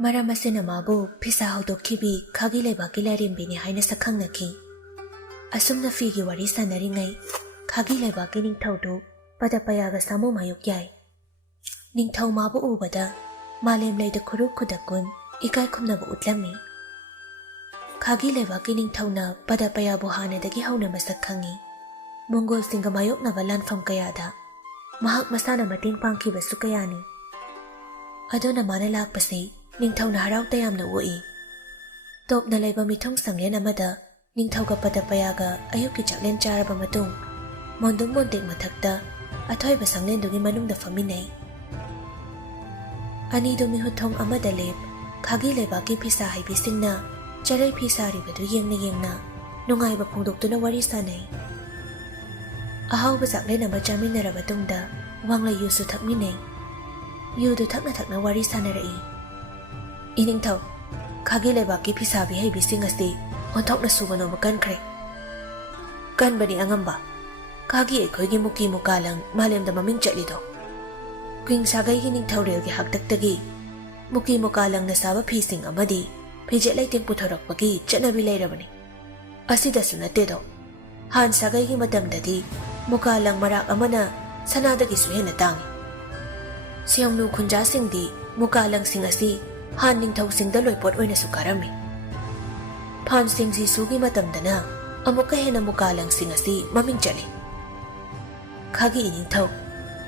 ꯃꯔꯝ ꯑꯁꯤꯅ ꯃꯥꯕꯨ ꯐꯤꯁꯥ ꯍꯧꯗꯣꯛꯈꯤꯕꯤ ꯈꯥꯒꯤ ꯂꯩꯕꯥꯛꯀꯤ ꯂꯥꯏꯔꯦꯝꯕꯤꯅꯤ ꯍꯥꯏꯅ ꯁꯛꯈꯪꯅꯈꯤ꯫ ꯑꯁꯨꯝꯅ ꯐꯤꯒꯤ ꯋꯥꯔꯤ ꯁꯥꯟꯅꯔꯤꯉꯩ ꯈꯥꯒꯤ ꯂꯩꯕꯥꯛꯀꯤ ꯅꯤꯡꯊꯧꯗꯨ ꯄꯗꯄꯌꯥꯒ ꯁꯥꯃꯨ ꯃꯥꯌꯣꯛ ꯌꯥꯏ꯫ ꯅꯤꯡꯊꯧ ꯃꯥꯕꯨ ꯎꯕꯗ ꯃꯥꯂꯦꯝ ꯂꯩꯗ ꯈꯨꯔꯨ ꯈꯨꯗꯛꯀꯨꯟ ꯏꯀꯥꯏ ꯈꯨꯝꯅꯕ ꯎꯠꯂꯝꯃꯤ꯫ ꯈꯥꯒꯤ ꯂꯩꯕꯥꯛꯀꯤ ꯅꯤꯡꯊꯧꯅ ꯄꯗꯄꯌꯥꯕꯨ ꯍꯥꯟꯅꯗꯒꯤ ꯍꯧꯅ ꯃꯁꯛ ꯈꯪꯉꯤ꯫ ꯃꯣꯡꯒꯣꯜꯁꯤꯡꯒ ꯃꯥꯌꯣꯛꯅꯕ ꯂꯥꯟꯐꯝ ꯀꯌꯥꯗ ꯃꯍꯥꯛ ꯃꯁꯥꯅ ꯃꯇꯦꯡ ꯄꯥꯡꯈꯤꯕꯁꯨ ꯀꯌꯥꯅꯤ꯫ ꯑꯗꯨꯅ ꯃꯥꯅ ꯂꯥꯛꯄꯁꯤ ꯅꯤꯡꯊꯧꯅ ꯍꯔꯥꯎ ꯇꯌꯥꯝꯅ ꯑꯣꯛꯏ꯫ ꯇꯣꯞꯅ ꯂꯩꯕ ꯃꯤꯊꯨꯡ ꯁꯪꯂꯦꯟ ꯑꯃꯗ ꯅꯤꯡꯊꯧꯒ ꯄꯗꯄꯌꯥꯒ ꯑꯌꯨꯛꯀꯤ ꯆꯥꯛꯂꯦꯟ ꯆꯥꯔꯕ ꯃꯇꯨꯡ ꯃꯣꯟꯗꯨꯝ ꯃꯣꯟꯇꯦꯛ ꯃꯊꯛꯇ ꯑꯊꯣꯏꯕ ꯁꯪꯂꯦꯟꯗꯨꯒꯤ ꯃꯅꯨꯡꯗ ꯐꯝꯃꯤꯟꯅꯩ꯫ ꯑꯅꯤꯗꯨ ꯃꯤꯍꯨꯠꯊꯣꯡ ꯑꯃꯗ ꯂꯦꯞ ꯈꯥꯒꯤ ꯂꯩꯕꯥꯛꯀꯤ ꯐꯤꯁꯥ ꯍꯩꯕꯤꯁꯤꯡꯅ ꯆꯔꯩ ꯐꯤ ꯁꯥꯔꯤꯕꯗꯨ ꯌꯦꯡꯅ ꯌꯦꯡꯅ ꯅꯨꯡꯉꯥꯏꯕ ꯐꯣꯡꯗꯣꯛꯇꯨꯅ ꯋꯥꯔꯤ ꯁꯥꯅꯩ꯫ ꯑꯍꯥꯎꯕ ꯆꯥꯛꯂꯦꯟ ꯑꯃ ꯆꯥꯃꯤꯟꯅꯔꯕ ꯇꯨꯡꯗ ꯋꯥꯡꯂꯩ ꯌꯨꯁꯨ ꯊꯛꯃꯤꯟꯅꯩ꯫ ꯌꯨꯗꯨ ꯊꯛꯅ ꯊꯛꯅ ꯋꯥꯔꯤ ꯁꯥꯅꯔꯛꯏ꯫ ꯏꯅꯤꯡꯊꯧ, ꯈꯥꯒꯤ ꯂꯩꯕꯥꯛꯀꯤ ꯐꯤꯁꯥꯕꯤ ꯍꯩꯕꯤꯁꯤꯡ ꯑꯁꯤ ꯑꯣꯟꯊꯣꯛꯅ ꯁꯨꯕ ꯅꯣꯝꯕ ꯀꯟꯈ꯭ꯔꯦ꯫ ꯀꯟꯕꯅꯤ ꯑꯉꯝꯕ, ꯈꯥꯒꯤ ꯑꯩꯈꯣꯏꯒꯤ ꯃꯨꯀꯤ ꯃꯨꯀꯥꯂꯪ ꯃꯥꯂꯦꯝꯗ ꯃꯃꯤꯡ ꯆꯠꯂꯤꯗꯣ꯫ ꯀ꯭ꯋꯤꯡ ꯁꯥꯒꯩꯒꯤ ꯅꯤꯡꯊꯧꯔꯦꯜꯒꯤ ꯍꯥꯛꯇꯛꯇꯒꯤ ꯃꯨꯀꯤ ꯃꯨꯀꯥꯂꯪꯅ ꯁꯥꯕ ꯐꯤꯁꯤꯡ ꯑꯃꯗꯤ ꯐꯤꯖꯦꯠ ꯂꯩꯇꯦꯡ ꯄꯨꯊꯣꯔꯛꯄꯒꯤ ꯆꯠꯅꯕꯤ ꯂꯩꯔꯕꯅꯤ꯫ ꯑꯁꯤꯗꯁꯨ ꯅꯠꯇꯦꯗꯣ, ꯍꯥꯟ ꯁꯥꯒꯩꯒꯤ ꯃꯇꯝꯗꯗꯤ ꯃꯨꯀꯥꯂꯪ ꯃꯔꯥꯛ ꯑꯃꯅ ꯁꯅꯥꯗꯒꯤꯁꯨ ꯍꯦꯟꯅ ꯇꯥꯡꯏ꯫ ꯁꯤꯌꯧꯅꯨ ꯈꯨꯟꯖꯥꯁꯤꯡꯗꯤ ꯃꯨꯀꯥꯂꯪꯁꯤꯡ ꯑꯁꯤ ꯍꯥꯟ ꯅꯤꯡꯊꯧꯁꯤꯡꯗ ꯂꯣꯏꯄꯣꯠ ꯑꯣꯏꯅꯁꯨ ꯀꯥꯔꯝꯃꯤ꯫ ꯐꯥꯟꯁꯤꯡ ꯖꯤꯁꯨꯒꯤ ꯃꯇꯝꯗꯅ ꯑꯃꯨꯛꯀ ꯍꯦꯟꯅ ꯃꯨꯀꯥꯂꯪꯁꯤꯡ ꯑꯁꯤ ꯃꯃꯤꯡ ꯆꯠꯂꯤ꯫ ꯈꯥꯒꯤ ꯏꯅꯤꯡꯊꯧ,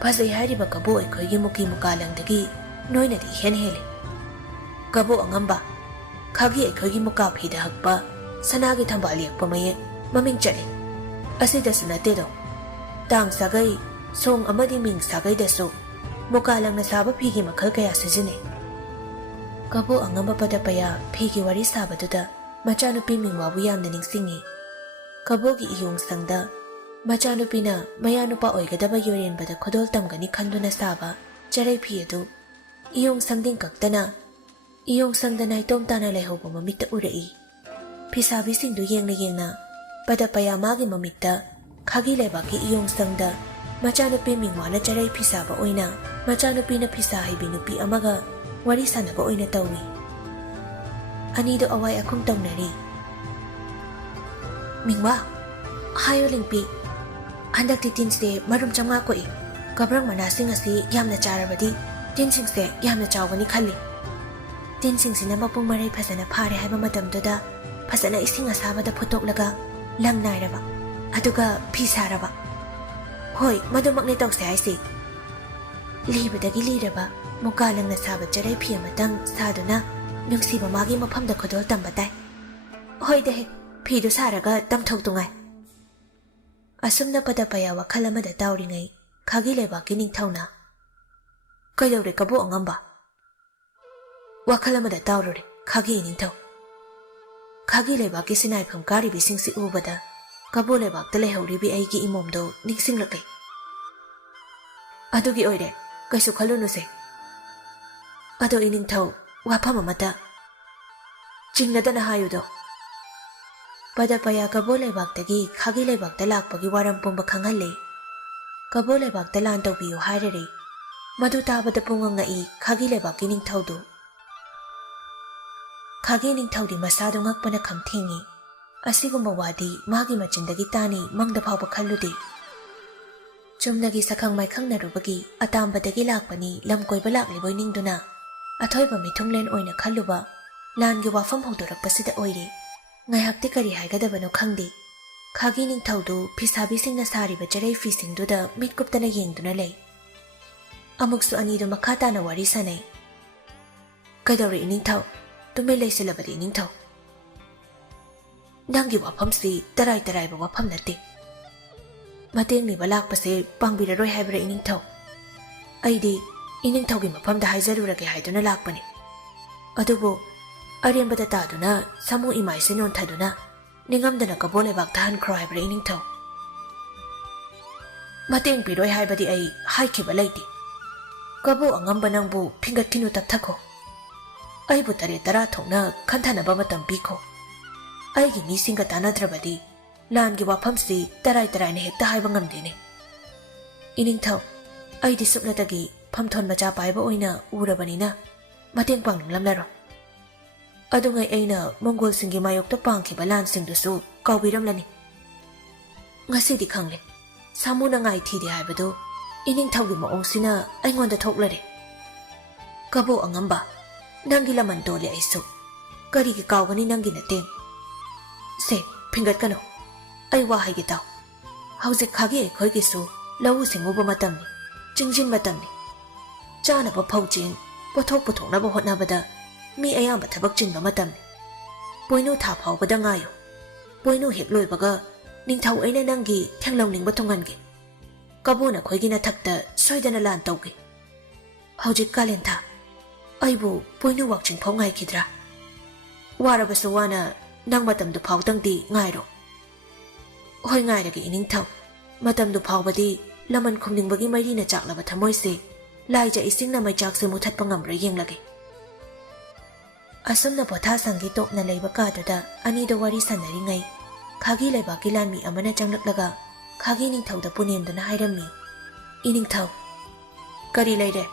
ꯐꯖꯩ ꯍꯥꯏꯔꯤꯕ ꯀꯕꯣ ꯑꯩꯈꯣꯏꯒꯤ ꯃꯨꯀꯤ ꯃꯨꯀꯥꯂꯪꯗꯒꯤ ꯅꯣꯏꯅꯗꯤ ꯏꯍꯦꯟ ꯍꯦꯜꯂꯤ꯫ ꯀꯕꯣ ꯑꯉꯝꯕ, ꯈꯥꯒꯤ ꯑꯩꯈꯣꯏꯒꯤ ꯃꯨꯀꯥ ꯐꯤꯗ ꯍꯛꯄ ꯁꯅꯥꯒꯤ ꯊꯝꯕꯥꯜ ꯌꯦꯛꯄ ꯃꯌꯦꯛ ꯃꯃꯤꯡ ꯆꯠꯂꯤ꯫ ꯑꯁꯤꯗꯁꯨ ꯅꯠꯇꯦꯗꯣ, ꯇꯥꯡ ꯁꯥꯒꯩ, ꯁꯣꯡ ꯑꯃꯗꯤ ꯃꯤꯡ ꯁꯥꯒꯩꯗꯁꯨ ꯃꯨꯀꯥꯂꯪꯅ ꯁꯥꯕ ꯐꯤꯒꯤ ꯃꯈꯜ ꯀꯌꯥ ꯁꯤꯖꯤꯟꯅꯩ꯫ ꯀꯕꯣ ꯑꯉꯝꯕ ꯄꯗꯄꯌꯥ ꯐꯤꯒꯤ ꯋꯥꯔꯤ ꯁꯥꯕꯗꯨꯗ ꯃꯆꯥꯅꯨꯄꯤ ꯃꯤꯡꯋꯥꯕꯨ ꯌꯥꯝꯅ ꯅꯤꯡꯁꯤꯡꯉꯤ꯫ ꯀꯕꯣꯒꯤ ꯏꯌꯣꯡꯁꯪꯗ ꯃꯆꯥꯅꯨꯄꯤꯅ ꯃꯌꯥꯅꯨꯄꯥ ꯑꯣꯏꯒꯗꯕ ꯌꯣꯏꯔꯦꯟꯕꯗ ꯈꯨꯗꯣꯜ ꯇꯝꯒꯅꯤ ꯈꯟꯗꯨꯅ ꯁꯥꯕ ꯆꯔꯩ ꯐꯤ ꯑꯗꯨ ꯏꯌꯣꯡꯁꯪꯗꯤꯡ ꯀꯛꯇꯅ ꯏꯌꯣꯡꯁꯪꯗ ꯅꯥꯏꯇꯣꯝ ꯇꯥꯅ ꯂꯩꯍꯧꯕ ꯃꯃꯤꯠꯇ ꯎꯔꯛꯏ꯫ ꯐꯤꯁꯥꯕꯤꯁꯤꯡꯗꯨ ꯌꯦꯡꯅ ꯌꯦꯡꯅ ꯄꯗꯄꯌꯥ ꯃꯥꯒꯤ ꯃꯃꯤꯠꯇ ꯈꯥꯒꯤ ꯂꯩꯕꯥꯛꯀꯤ ꯏꯌꯣꯡꯁꯪꯗ ꯃꯆꯥꯅꯨꯄꯤ ꯃꯤꯡꯋꯥꯅ ꯆꯔꯩ ꯐꯤꯁꯥꯕ ꯑꯣꯏꯅ ꯃꯆꯥꯅꯨꯄꯤꯅ ꯐꯤꯁꯥ ꯍꯩꯕꯤ ꯅꯨꯄꯤ ꯑꯃꯒ ꯋꯥꯔꯤ ꯁꯥꯟꯅꯕ ꯑꯣꯏꯅ ꯇꯧꯏ꯫ ꯑꯅꯤꯗꯣ ꯑꯋꯥꯏ ꯑꯈꯨꯝ ꯇꯧꯅꯔꯤ꯫ ꯃꯤꯡꯋꯥ, ꯍꯥꯏꯌꯣ ꯂꯤꯡꯄꯤ, ꯍꯟꯗꯛꯇꯤ ꯇꯤꯟꯁꯦ ꯃꯔꯨꯝ 500 ꯀꯣꯛꯏ꯫ ꯀꯕ꯭ꯔꯪ ꯃꯅꯥꯁꯤꯡ ꯑꯁꯤ ꯌꯥꯝꯅ ꯆꯥꯔꯕꯗꯤ ꯇꯤꯟꯁꯤꯡꯁꯦ ꯌꯥꯝꯅ ꯆꯥꯎꯒꯅꯤ ꯈꯜꯂꯤ꯫ ꯇꯤꯟꯁꯤꯡꯁꯤꯅ ꯃꯄꯨꯡ ꯃꯔꯩ ꯐꯖꯅ ꯐꯥꯔꯦ ꯍꯥꯏꯕ ꯃꯇꯝꯗꯨꯗ ꯐꯖꯅ ꯏꯁꯤꯡ ꯑꯁꯥꯕꯗ ꯐꯨꯠꯇꯣꯛꯂꯒ ꯂꯪ ꯅꯥꯏꯔꯕ ꯑꯗꯨꯒ ꯐꯤ ꯁꯥꯔꯕ꯫ ꯍꯣꯏ, ꯃꯗꯨꯃꯛꯅꯦ ꯇꯧꯁꯦ ꯍꯥꯏꯁꯤ꯫ ꯂꯤꯕꯗꯒꯤ ꯂꯤꯔꯕ ꯃꯨꯀꯥꯂꯪꯅ ꯁꯥꯕ ꯆꯔꯩ ꯐꯤ ꯑꯃꯇꯪ ꯁꯥꯗꯨꯅ ꯅꯨꯡꯁꯤꯕ ꯃꯥꯒꯤ ꯃꯐꯝꯗ ꯈꯨꯗꯣꯜ ꯇꯝꯕ ꯇꯥꯏ꯫ ꯍꯣꯏꯗꯍꯦ, ꯐꯤꯗꯨ ꯁꯥꯔꯒ ꯇꯝꯊꯧꯇꯨꯉꯥꯏ꯫ ꯑꯁꯨꯝꯅ ꯄꯗꯄꯌꯥ ꯋꯥꯈꯜ ꯑꯃꯗ ꯇꯥꯎꯔꯤꯉꯩ ꯈꯥꯒꯤ ꯂꯩꯕꯥꯛꯀꯤ ꯅꯤꯡꯊꯧꯅ, ꯀꯩꯗꯧꯔꯦ ꯀꯕꯣ ꯑꯉꯝꯕ? ꯋꯥꯈꯜ ꯑꯃꯗ ꯇꯥꯎꯔꯨꯔꯦ ꯈꯥꯒꯤ ꯏꯅꯤꯡꯊꯧ꯫ ꯈꯥꯒꯤ ꯂꯩꯕꯥꯛꯀꯤ ꯁꯤꯟꯅꯥꯏꯐꯝ ꯀꯥꯔꯤꯕꯁꯤꯡꯁꯤ ꯎꯕꯗ ꯀꯕꯣ ꯂꯩꯕꯥꯛꯇ ꯂꯩꯍꯧꯔꯤꯕꯤ ꯑꯩꯒꯤ ꯏꯃꯣꯝꯗꯣ ꯅꯤꯡꯁꯤꯡꯂꯛꯂꯦ꯫ ꯑꯗꯨꯒꯤ ꯑꯣꯏꯔꯦ, ꯀꯩꯁꯨ ꯈꯜꯂꯨꯅꯨꯁꯦ꯫ ꯑꯗꯣ ꯏꯅꯤꯡꯊꯧ, ꯋꯥꯐꯝ ꯑꯃꯇ ꯆꯤꯡꯅꯗꯅ ꯍꯥꯏꯌꯨꯗꯣ꯫ ꯄꯗꯄꯌꯥ ꯀꯕꯣ ꯂꯩꯕꯥꯛꯇꯒꯤ ꯈꯥꯒꯤ ꯂꯩꯕꯥꯛꯇ ꯂꯥꯛꯄꯒꯤ ꯋꯥꯔꯝ ꯄꯨꯝꯕ ꯈꯪꯍꯜꯂꯦ꯫ ꯀꯕꯣ ꯂꯩꯕꯥꯛꯇ ꯂꯥꯟ ꯇꯧꯕꯤꯌꯨ ꯍꯥꯏꯔꯔꯦ꯫ ꯃꯗꯨ ꯇꯥꯕꯗ ꯄꯨꯡꯉꯛꯉꯛꯏ ꯈꯥꯒꯤ ꯂꯩꯕꯥꯛꯀꯤ ꯅꯤꯡꯊꯧꯗꯨ꯫ ꯈꯥꯒꯤ ꯅꯤꯡꯊꯧꯗꯤ ꯃꯁꯥꯗꯨ ꯉꯛꯄꯅ ꯈꯝꯊꯦꯡꯉꯤ꯫ ꯑꯁꯤꯒꯨꯝꯕ ꯋꯥꯗꯤ ꯃꯥꯒꯤ ꯃꯆꯤꯟꯗꯒꯤ ꯇꯥꯅꯤ ꯃꯪꯗ ꯐꯥꯎꯕ ꯈꯜꯂꯨꯗꯦ꯫ ꯆꯨꯝꯅꯒꯤ ꯁꯛꯈꯪ ꯃꯥꯏꯈꯪꯅꯔꯨꯕꯒꯤ ꯑꯇꯥꯝꯕꯗꯒꯤ ꯂꯥꯛꯄꯅꯤ ꯂꯝ ꯀꯣꯏꯕ ꯂꯥꯛꯂꯤꯕꯣꯏ ꯅꯤꯡꯗꯨꯅ ꯑꯊꯣꯏꯕ ꯃꯤꯊꯨꯡꯂꯦꯟ ꯑꯣꯏꯅ ꯈꯜꯂꯨꯕ ꯂꯥꯟꯒꯤ ꯋꯥꯐꯝ ꯍꯧꯗꯣꯔꯛꯄꯁꯤꯗ ꯑꯣꯏꯔꯦ꯫ ꯉꯥꯏꯍꯥꯛꯇꯤ ꯀꯔꯤ ꯍꯥꯏꯒꯗꯕꯅꯣ ꯈꯪꯗꯦ꯫ ꯈꯥꯒꯤ ꯅꯤꯡꯊꯧꯗꯨ ꯐꯤꯁꯥꯕꯤꯁꯤꯡꯅ ꯁꯥꯔꯤꯕ ꯆꯔꯩ ꯐꯤꯁꯤꯡꯗꯨꯗ ꯃꯤꯠ ꯀꯨꯞꯇꯅ ꯌꯦꯡꯗꯨꯅ ꯂꯩ꯫ ꯑꯃꯨꯛꯁꯨ ꯑꯅꯤꯗꯨ ꯃꯈꯥ ꯇꯥꯅ ꯋꯥꯔꯤ ꯁꯥꯅꯩ꯫ ꯀꯩꯗꯧꯔꯦ ꯏꯅꯤꯡꯊꯧ? ꯇꯨꯃꯤꯟ ꯂꯩꯁꯤꯜꯂꯕꯗꯤ ꯏꯅꯤꯡꯊꯧ? ꯅꯪꯒꯤ ꯋꯥꯐꯝꯁꯤ ꯇꯔꯥꯏ ꯇꯔꯥꯏꯕ ꯋꯥꯐꯝ ꯅꯠꯇꯦ꯫ ꯃꯇꯦꯡ ꯅꯤꯕ ꯂꯥꯛꯄꯁꯦ ꯄꯥꯡꯕꯤꯔꯔꯣꯏ ꯍꯥꯏꯕ꯭ꯔꯥ ꯏꯅꯤꯡꯊꯧ? ꯑꯩꯗꯤ ꯏꯅꯤꯡꯊꯧꯒꯤ ꯃꯐꯝꯗ ꯍꯥꯏꯖꯔꯨꯔꯒꯦ ꯍꯥꯏꯗꯨꯅ ꯂꯥꯛꯄꯅꯤ꯫ ꯑꯗꯨꯕꯨ ꯑꯔꯦꯝꯕꯗ ꯇꯥꯗꯨꯅ ꯁꯥꯃꯨ ꯏꯃꯥꯏꯁꯦ ꯅꯣꯟꯊꯗꯨꯅ ꯅꯤꯡꯉꯝꯗꯅ ꯀꯕꯣ ꯂꯩꯕꯥꯛꯇ ꯍꯟꯈ꯭ꯔꯣ ꯍꯥꯏꯕ꯭ꯔꯥ ꯏꯅꯤꯡꯊꯧ? ꯃꯇꯦꯡ ꯄꯤꯔꯣꯏ ꯍꯥꯏꯕꯗꯤ ꯑꯩ ꯍꯥꯏꯈꯤꯕ ꯂꯩꯇꯦ꯫ ꯀꯕꯣ ꯑꯉꯝꯕ ꯅꯪꯕు ꯐꯤꯡꯒꯠꯈꯤꯅꯨ, ꯇꯞꯊꯈꯣ꯫ ꯑꯩꯕꯨ 7-10 ꯊꯣꯛꯅ ꯈꯟꯊꯅꯕ ꯃꯇꯝ ꯄꯤꯈꯣ꯫ ꯑꯩꯒꯤ ꯃꯤꯁꯤꯡꯒ ꯇꯥꯟꯅꯗ꯭ꯔꯕꯗꯤ ꯂꯥꯟꯒꯤ ꯋꯥꯐꯝꯁꯤ ꯇꯔꯥꯏ ꯇꯔꯥꯏꯅ ꯍꯦꯛꯇ ꯍꯥꯏꯕ ꯉꯝꯗꯦꯅꯦ꯫ ꯏꯅꯤꯡꯊꯧ, ꯑꯩꯗꯤ ꯁꯨꯞꯅꯇꯒꯤ ꯐꯝꯊꯣꯟ ꯃꯆꯥ ꯄꯥꯏꯕ ꯑꯣꯏꯅ ꯎꯔꯕꯅꯤꯅ ꯃꯇꯦꯡ ꯄꯥꯡꯅꯤꯡꯂꯝꯂꯔꯣꯏ꯫ ꯑꯗꯨꯉꯩ ꯑꯩꯅ ꯃꯣꯡꯒꯣꯜꯁꯤꯡꯒꯤ ꯃꯥꯌꯣꯛꯇ ꯄꯥꯡꯈꯤꯕ ꯂꯥꯟꯁꯤꯡꯗꯨꯁꯨ ꯀꯥꯎꯕꯤꯔꯝꯂꯅꯤ꯫ ꯉꯁꯤꯗꯤ ꯈꯪꯂꯦ ꯁꯥꯃꯨꯅ ꯉꯥꯏ ꯊꯤꯗꯦ ꯍꯥꯏꯕꯗꯨ ꯏꯅꯤꯡꯊꯧꯒꯤ ꯃꯑꯣꯡꯁꯤꯅ ꯑꯩꯉꯣꯟꯗ ꯊꯣꯛꯂꯔꯦ꯫ ꯀꯕꯣ ꯑꯉꯝꯕ, ꯅꯪꯒꯤ ꯂꯃꯟ ꯇꯣꯜꯂꯦ ꯑꯩꯁꯨ, ꯀꯔꯤꯒꯤ ꯀꯥꯎꯒꯅꯤ ꯅꯪꯒꯤ ꯅꯇꯦꯡ? ꯁꯦ ꯐꯤꯡꯒꯠꯀꯅꯨ, ꯑꯩ ꯋꯥ ꯍꯥꯏꯒꯦ ꯇꯥꯎ꯫ ꯍꯧꯖꯤꯛ ꯈꯥꯒꯤ ꯑꯩꯈꯣꯏꯒꯤꯁꯨ ꯂꯧꯎ ꯁꯤꯡꯎꯕ ꯃꯇꯝꯅꯤ, ꯆꯤꯡꯖꯤꯟ ꯃꯇꯝꯅꯤ꯫ ꯆꯥꯅꯕ ꯐꯧ ꯆꯦꯡ ꯄꯣꯠꯊꯣꯛ ꯄꯨꯊꯣꯛꯅꯕ ꯍꯣꯠꯅꯕꯗ ꯃꯤ ꯑꯌꯥꯝꯕ ꯊꯕꯛ ꯆꯤꯟꯕ ꯃꯇꯝꯅꯤ꯫ ꯄꯣꯏꯅꯨ ꯊꯥ ꯐꯥꯎꯕꯗ ꯉꯥꯏꯌꯨ, ꯄꯣꯏꯅꯨ ꯍꯦꯛ ꯂꯣꯏꯕꯒ ꯅꯤꯡꯊꯧ ꯑꯩꯅ ꯅꯪꯒꯤ ꯊꯦꯡꯂꯧꯅꯤꯡꯕ ꯊꯨꯡꯍꯟꯒꯦ꯫ ꯀꯕꯣꯅ ꯑꯩꯈꯣꯏꯒꯤ ꯅꯊꯛꯇ ꯁꯣꯏꯗꯅ ꯂꯥꯟ ꯇꯧꯒꯦ꯫ ꯍꯧꯖꯤꯛ ꯀꯥꯂꯦꯟ ꯊꯥ, ꯑꯩꯕꯨ ꯄꯣꯏꯅꯨ ꯋꯥꯛꯆꯤꯡ ꯐꯥꯎ ꯉꯥꯏꯈꯤꯗ꯭ꯔꯥ? ꯋꯥꯔꯕꯁꯨ ꯋꯥꯅ ꯅꯪ ꯃꯇꯝꯗꯨ ꯐꯥꯎꯗꯪꯗꯤ ꯉꯥꯏꯔꯣ꯫ ꯍꯣꯏ ꯉꯥꯏꯔꯒꯦ ꯏꯅꯤꯡꯊꯧ, ꯃꯇꯝꯗꯨ ꯐꯥꯎꯕꯗꯤ ꯂꯃꯟ ꯈꯨꯝꯅꯤꯡꯕꯒꯤ ꯃꯩꯔꯤꯅ ꯆꯥꯛꯂꯕ ꯊꯃꯣꯏꯁꯦ ꯂꯥꯏꯖ ꯏꯁꯤꯡꯅ ꯃꯩꯆꯥꯛꯁꯦ ꯃꯨꯊꯠꯄ ꯉꯝꯕ꯭ꯔꯥ ꯌꯦꯡꯂꯒꯦ꯫ ꯑꯁꯨꯝꯅ ꯄꯣꯊꯥꯁꯪꯒꯤ ꯇꯣꯞꯅ ꯂꯩꯕ ꯀꯥꯗꯨꯗ ꯑꯅꯤꯗꯣ ꯋꯥꯔꯤ ꯁꯥꯟꯅꯔꯤꯉꯩ ꯈꯥꯒꯤ ꯂꯩꯕꯥꯛꯀꯤ ꯂꯥꯟꯃꯤ ꯑꯃꯅ ꯆꯪꯂꯛꯂꯒ ꯈꯥꯒꯤ ꯅꯤꯡꯊꯧꯗ ꯄꯨꯅꯦꯝꯗꯨꯅ ꯍꯥꯏꯔꯝꯃꯤ, ꯏꯅꯤꯡꯊꯧ, ꯀꯔꯤ ꯂꯩꯔꯦ?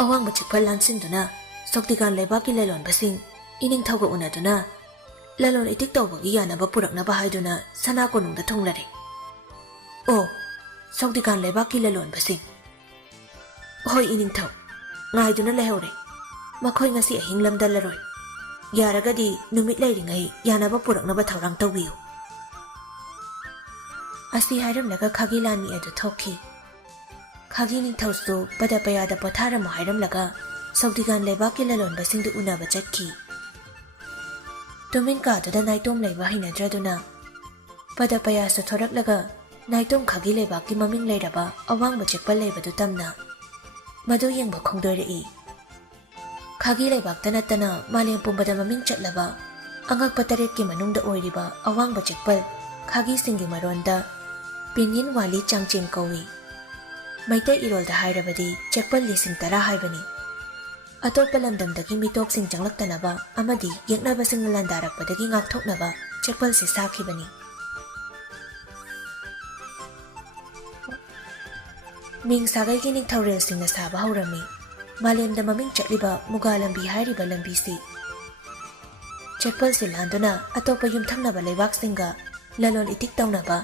ꯑꯋꯥꯡꯕ ꯆꯤꯛꯄ ꯂꯥꯟꯁꯤꯟꯗꯨꯅ ꯁꯣꯛꯇꯤꯒꯥꯟ ꯂꯩꯕꯥꯛꯀꯤ ꯂꯂꯣꯟꯕꯁꯤꯡ ꯏꯅꯤꯡꯊꯧꯒ ꯎꯅꯗꯨꯅ ꯂꯂꯣꯟ ꯏꯇꯤꯛ ꯇꯧꯕꯒꯤ ꯌꯥꯅꯕ ꯄꯨꯔꯛꯅꯕ ꯍꯥꯏꯗꯨꯅ ꯁꯅꯥ ꯀꯣꯅꯨꯡꯗ ꯊꯨꯡꯂꯔꯦ꯫ ꯑꯣ, ꯁꯣꯛꯇꯤꯒꯥꯟ ꯂꯩꯕꯥꯛꯀꯤ ꯂꯂꯣꯟꯕꯁꯤꯡ? ꯍꯣꯏ ꯏꯅꯤꯡꯊꯧ, ꯉꯥꯏꯗꯨꯅ ꯂꯩꯍꯧꯔꯦ꯫ ꯃꯈꯣꯏ ꯉꯁꯤ ꯑꯍꯤꯡ ꯂꯝꯗꯜꯂꯔꯣꯏ꯫ ꯌꯥꯔꯒꯗꯤ ꯅꯨꯃꯤꯠ ꯂꯩꯔꯤꯉꯩ ꯌꯥꯅꯕ ꯄꯨꯔꯛꯅꯕ ꯊꯧꯔꯥꯡ ꯇꯧꯕꯤꯌꯨ꯫ ꯑꯁꯤ ꯍꯥꯏꯔꯝꯂꯒ ꯈꯥꯒꯤ ꯂꯥꯟꯃꯤ ꯑꯗꯨ ꯊꯣꯛꯈꯤ꯫ ꯈꯥꯒꯤ ꯅꯤꯡꯊꯧꯁꯨ ꯄꯗꯄꯌꯥꯗ ꯄꯣꯊꯥꯔꯝꯃꯣ ꯍꯥꯏꯔꯝꯂꯒ ꯁꯣꯛꯇꯤꯒꯥꯟ ꯂꯩꯕꯥꯛꯀꯤ ꯂꯂꯣꯟꯕꯁꯤꯡꯗꯨ ꯎꯅꯕ ꯆꯠꯈꯤ꯫ ꯇꯨꯃꯤꯟ ꯀꯥꯗꯨꯗ ꯅꯥꯏꯇꯣꯝ ꯂꯩꯕ ꯍꯩꯅꯗ꯭ꯔꯗꯨꯅ ꯄꯗꯄꯌꯥꯁꯨ ꯊꯣꯔꯛꯂꯒ ꯅꯥꯏꯇꯣꯝ ꯈꯥꯒꯤ ꯂꯩꯕꯥꯛꯀꯤ ꯃꯃꯤꯡ ꯂꯩꯔꯕ ꯑꯋꯥꯡꯕ ꯆꯤꯛꯄꯜ ꯂꯩꯕꯗꯨ ꯇꯝꯅ ꯃꯗꯨ ꯌꯦꯡꯕ ꯈꯣꯡꯗꯣꯏꯔꯛꯏ꯫ ꯈꯥꯒꯤ ꯂꯩꯕꯥꯛꯇ ꯅꯠꯇꯅ ꯃꯥꯂꯦꯝ ꯄꯨꯝꯕꯗ ꯃꯃꯤꯡ ꯆꯠꯂꯕ ꯑꯉꯛꯄ ꯇꯔꯦꯠꯀꯤ ꯃꯅꯨꯡꯗ ꯑꯣꯏꯔꯤꯕ ꯑꯋꯥꯡꯕ ꯆꯤꯛꯄꯜ ꯈꯥꯒꯤꯁꯤꯡꯒꯤ ꯃꯔꯣꯟꯗ ꯄꯤꯟꯌꯤꯟ ꯋꯥꯂꯤ ꯆꯥꯡꯆꯦꯟ ꯀꯧꯏ꯫ ꯃꯩꯇꯩ ꯏꯔꯣꯜꯗ ꯍꯥꯏꯔꯕꯗꯤ ꯆꯦꯛꯄꯜ 10,000 ꯍꯥꯏꯕꯅꯤ꯫ ꯑꯇꯣꯞꯄ ꯂꯝꯗꯝꯗꯒꯤ ꯃꯤꯇꯣꯞꯁꯤꯡ ꯆꯪꯂꯛꯇꯅꯕ ꯑꯃꯗꯤ ꯌꯦꯛꯅꯕꯁꯤꯡꯅ ꯂꯥꯟꯗꯥꯔꯛꯄꯗꯒꯤ ꯉꯥꯛꯊꯣꯛꯅꯕ ꯆꯦꯛꯄꯜꯁꯤ ꯁꯥꯈꯤꯕꯅꯤ꯫ ꯃꯤꯡ ꯁꯥꯒꯩꯒꯤ ꯅꯤꯡꯊꯧꯔꯦꯜꯁꯤꯡꯅ ꯁꯥꯕ ꯍꯧꯔꯝꯃꯤ ꯃꯥꯂꯦꯝꯗ ꯃꯃꯤꯡ ꯆꯠꯂꯤꯕ ꯃꯨꯒꯥ ꯂꯝꯕꯤ ꯍꯥꯏꯔꯤꯕ ꯂꯝꯕꯤꯁꯤ꯫ ꯆꯦꯛꯄꯜꯁꯤ ꯂꯥꯟꯗꯨꯅ ꯑꯇꯣꯞꯄ ꯌꯨꯝꯊꯪꯅꯕ ꯂꯩꯕꯥꯛꯁꯤꯡꯒ ꯂꯂꯣꯟ ꯏꯇꯤꯛ ꯇꯧꯅꯕ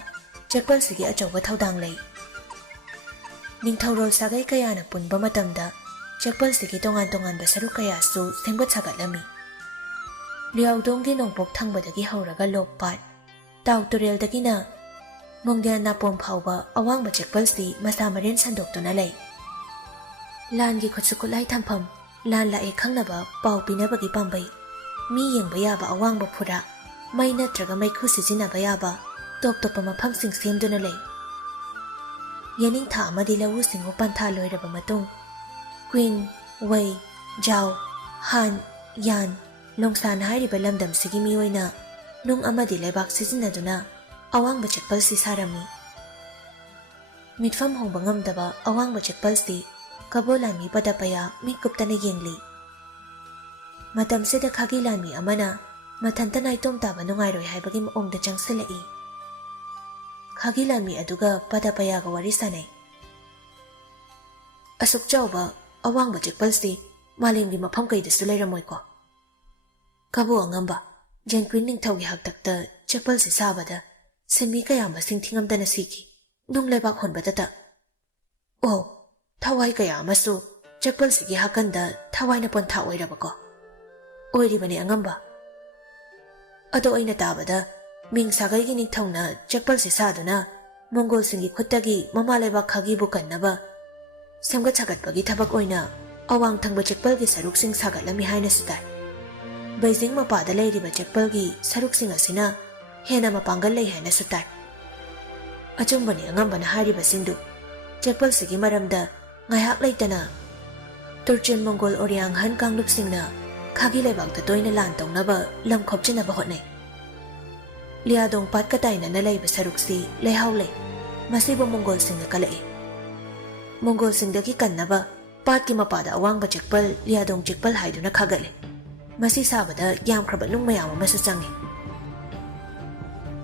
ꯆꯦꯛꯄꯜꯁꯤꯒꯤ ꯑꯆꯧꯕ ꯊꯧꯗꯥꯡ ꯂꯩ꯫ ꯅꯤꯡꯊꯧꯔꯣꯜ ꯁꯥꯒꯩ ꯀꯌꯥꯅ ꯄꯨꯟꯕ ꯃꯇꯝꯗ ꯆꯦꯛꯄꯜꯁꯤꯒꯤ ꯇꯣꯉꯥꯟ ꯇꯣꯉꯥꯟꯕ ꯁꯔꯨꯛ ꯀꯌꯥꯁꯨ ꯁꯦꯝꯒꯠ ꯁꯥꯒꯠꯂꯝꯃꯤ꯫ ꯂꯤꯌꯥꯎꯗꯣꯡꯒꯤ ꯅꯣꯡꯄꯣꯛ ꯊꯪꯕꯗꯒꯤ ꯍꯧꯔꯒ ꯂꯣꯛꯄꯥꯠ, ꯇꯥꯎ ꯇꯨꯔꯦꯜꯗꯒꯤꯅ ꯃꯣꯡꯗ꯭ꯌꯥꯟ ꯅꯥꯄꯣꯝ ꯐꯥꯎꯕ ꯑꯋꯥꯡꯕ ꯆꯦꯛꯄꯜꯁꯤ ꯃꯁꯥ ꯃꯔꯦꯟ ꯁꯟꯗꯣꯛꯇꯨꯅ ꯂꯩ꯫ ꯂꯥꯟꯒꯤ ꯈꯨꯠꯁꯨ ꯈꯨꯠꯂꯥꯏ ꯊꯝꯐꯝ, ꯂꯥꯟ ꯂꯥꯛꯑꯦ ꯈꯪꯅꯕ ꯄꯥꯎ ꯄꯤꯅꯕꯒꯤ ꯄꯥꯝꯕꯩ, ꯃꯤ ꯌꯦꯡꯕ ꯌꯥꯕ ꯑꯋꯥꯡꯕ ꯐꯨꯔꯥ, ꯃꯩ ꯅꯠꯇ꯭ꯔꯒ ꯃꯩꯈꯨ ꯁꯤꯖꯤꯟꯅꯕ ꯌꯥꯕ ꯇꯣꯞ ꯇꯣꯞꯄ ꯃꯐꯝꯁꯤꯡ ꯁꯦꯝꯗꯨꯅ ꯂꯩ꯫ ꯌꯦꯅꯤꯡꯊꯥ ꯑꯃꯗꯤ ꯂꯧꯎ ꯁꯤꯡꯎ ꯄꯟꯊꯥ ꯂꯣꯏꯔꯕ ꯃꯇꯨꯡ ꯀ꯭ꯋꯤꯟ, ꯋꯩ, ꯖꯥꯎ, ꯍꯥꯟ, ꯌꯥꯟ, ꯂꯣꯡꯁꯥꯟ ꯍꯥꯏꯔꯤꯕ ꯂꯝꯗꯝꯁꯤꯒꯤ ꯃꯤꯑꯣꯏꯅ ꯅꯨꯡ ꯑꯃꯗꯤ ꯂꯩꯕꯥꯛ ꯁꯤꯖꯤꯟꯅꯗꯨꯅ ꯑꯋꯥꯡꯕ ꯆꯦꯛꯄꯜꯁꯤ ꯁꯥꯔꯝꯃꯤ꯫ ꯃꯤꯠꯐꯝ ꯍꯣꯡꯕ ꯉꯝꯗꯕ ꯑꯋꯥꯡꯕ ꯆꯦꯛꯄꯜꯁꯤ ꯀꯕꯣ ꯂꯥꯟꯃꯤ ꯄꯗꯄꯌꯥ ꯃꯤꯠ ꯀꯨꯞꯇꯅ ꯌꯦꯡꯂꯤ꯫ ꯃꯇꯝꯁꯤꯗ ꯈꯥꯒꯤ ꯂꯥꯟꯃꯤ ꯑꯃꯅ ꯃꯊꯟꯇ ꯅꯥꯏꯇꯣꯝ ꯇꯥꯕ ꯅꯨꯡꯉꯥꯏꯔꯣꯏ ꯍꯥꯏꯕꯒꯤ ꯃꯑꯣꯡꯗ ꯆꯪꯁꯤꯜꯂꯛꯏ꯫ ꯈꯥꯒꯤ ꯂꯥꯟꯃꯤ ꯑꯗꯨꯒ ꯄꯗꯄꯌꯥꯒ ꯋꯥꯔꯤ ꯁꯥꯟꯅꯩ꯫ ꯑꯁꯨꯛ ꯆꯥꯎꯕ ꯑꯋꯥꯡꯕ ꯆꯦꯛꯄꯜꯁꯤ ꯃꯥꯂꯦꯝꯒꯤ ꯃꯐꯝ ꯀꯩꯗꯁꯨ ꯂꯩꯔꯝꯃꯣꯏꯀꯣ? ꯀꯕꯣ ꯑꯉꯝꯕ, ꯖꯦꯟꯀ꯭ꯋꯤꯟ ꯅꯤꯡꯊꯧꯒꯤ ꯍꯥꯛꯇꯛꯇ ꯆꯦꯛꯄꯜꯁꯤ ꯁꯥꯕꯗ ꯁꯤꯟꯃꯤ ꯀꯌꯥ ꯃꯁꯤꯡ ꯊꯤꯉꯝꯗꯅ ꯁꯤꯈꯤ, ꯅꯨꯡ ꯂꯩꯕꯥꯛ ꯍꯣꯟꯕꯗꯇ꯫ ꯑꯣ, ꯊꯋꯥꯏ ꯀꯌꯥ ꯑꯃꯁꯨ ꯆꯦꯛꯄꯜꯁꯤꯒꯤ ꯍꯥꯀꯟꯗ ꯊꯋꯥꯏꯅ ꯄꯣꯟꯊꯥ ꯑꯣꯏꯔꯕꯀꯣ? ꯑꯣꯏꯔꯤꯕꯅꯤ ꯑꯉꯝꯕ꯫ ꯑꯗꯣ ꯑꯩꯅ ꯇꯥꯕꯗ ꯃꯤꯡ ꯁꯥꯒꯩꯒꯤ ꯅꯤꯡꯊꯧꯅ ꯆꯦꯛꯄꯜꯁꯤ ꯁꯥꯗꯨꯅ ꯃꯣꯡꯒꯣꯜꯁꯤꯡꯒꯤ ꯈꯨꯠꯇꯒꯤ ꯃꯃꯥ ꯂꯩꯕꯥꯛ ꯈꯥꯒꯤꯕꯨ ꯀꯟꯅꯕ ꯁꯦꯝꯒꯠ ꯁꯥꯒꯠꯄꯒꯤ ꯊꯕꯛ ꯑꯣꯏꯅ ꯑꯋꯥꯡ ꯊꯪꯕ ꯆꯦꯛꯄꯜꯒꯤ ꯁꯔꯨꯛꯁꯤꯡ ꯁꯥꯒꯠꯂꯝꯃꯤ ꯍꯥꯏꯅꯁꯨ ꯇꯥꯏ꯫ ꯕꯩꯖꯤꯡ ꯃꯄꯥꯗ ꯂꯩꯔꯤꯕ ꯆꯦꯛꯄꯜꯒꯤ ꯁꯔꯨꯛꯁꯤꯡ ꯑꯁꯤꯅ ꯍꯦꯟꯅ ꯃꯄꯥꯡꯒꯜ ꯂꯩ ꯍꯥꯏꯅꯁꯨ ꯇꯥꯏ꯫ ꯑꯆꯨꯝꯕꯅꯤ ꯑꯉꯝꯕꯅ ꯍꯥꯏꯔꯤꯕꯁꯤꯡꯗꯨ꯫ ꯆꯦꯛꯄꯜꯁꯤꯒꯤ ꯃꯔꯝꯗ ꯉꯥꯏꯍꯥꯛ ꯂꯩꯇꯅ ꯇꯨꯔꯆꯦꯟ ꯃꯣꯡꯒꯣꯜ ꯑꯣꯔꯤꯌꯥꯡꯍꯟ ꯀꯥꯡꯂꯨꯞꯁꯤꯡꯅ ꯈꯥꯒꯤ ꯂꯩꯕꯥꯛꯇ ꯇꯣꯏꯅ ꯂꯥꯟ ꯇꯧꯅꯕ ꯂꯝ ꯈꯣꯞꯆꯤꯟꯅꯕ ꯍꯣꯠꯅꯩ꯫ ꯂꯤꯌꯥꯗꯣꯡ ꯄꯥꯠꯀ ꯇꯥꯏꯅꯅ ꯂꯩꯕ ꯁꯔꯨꯛꯁꯤ ꯂꯩꯍꯥꯎ ꯂꯩ, ꯃꯁꯤꯕꯨ ꯃꯣꯡꯒꯣꯜꯁꯤꯡꯅ ꯀꯜꯂꯛꯏ꯫ ꯃꯣꯡꯒꯣꯜꯁꯤꯡꯗꯒꯤ ꯀꯟꯅꯕ ꯄꯥꯠꯀꯤ ꯃꯄꯥꯗ ꯑꯋꯥꯡꯕ ꯆꯦꯛꯄꯜ ꯂꯤꯌꯥꯗꯣꯡ ꯆꯦꯛꯄꯜ ꯍꯥꯏꯗꯨꯅ ꯈꯥꯒꯠꯂꯤ꯫ ꯃꯁꯤ ꯁꯥꯕꯗ ꯌꯥꯝꯈ꯭ꯔꯕ ꯅꯨꯡ ꯃꯌꯥꯝ ꯑꯃꯁꯨ ꯆꯪꯏ꯫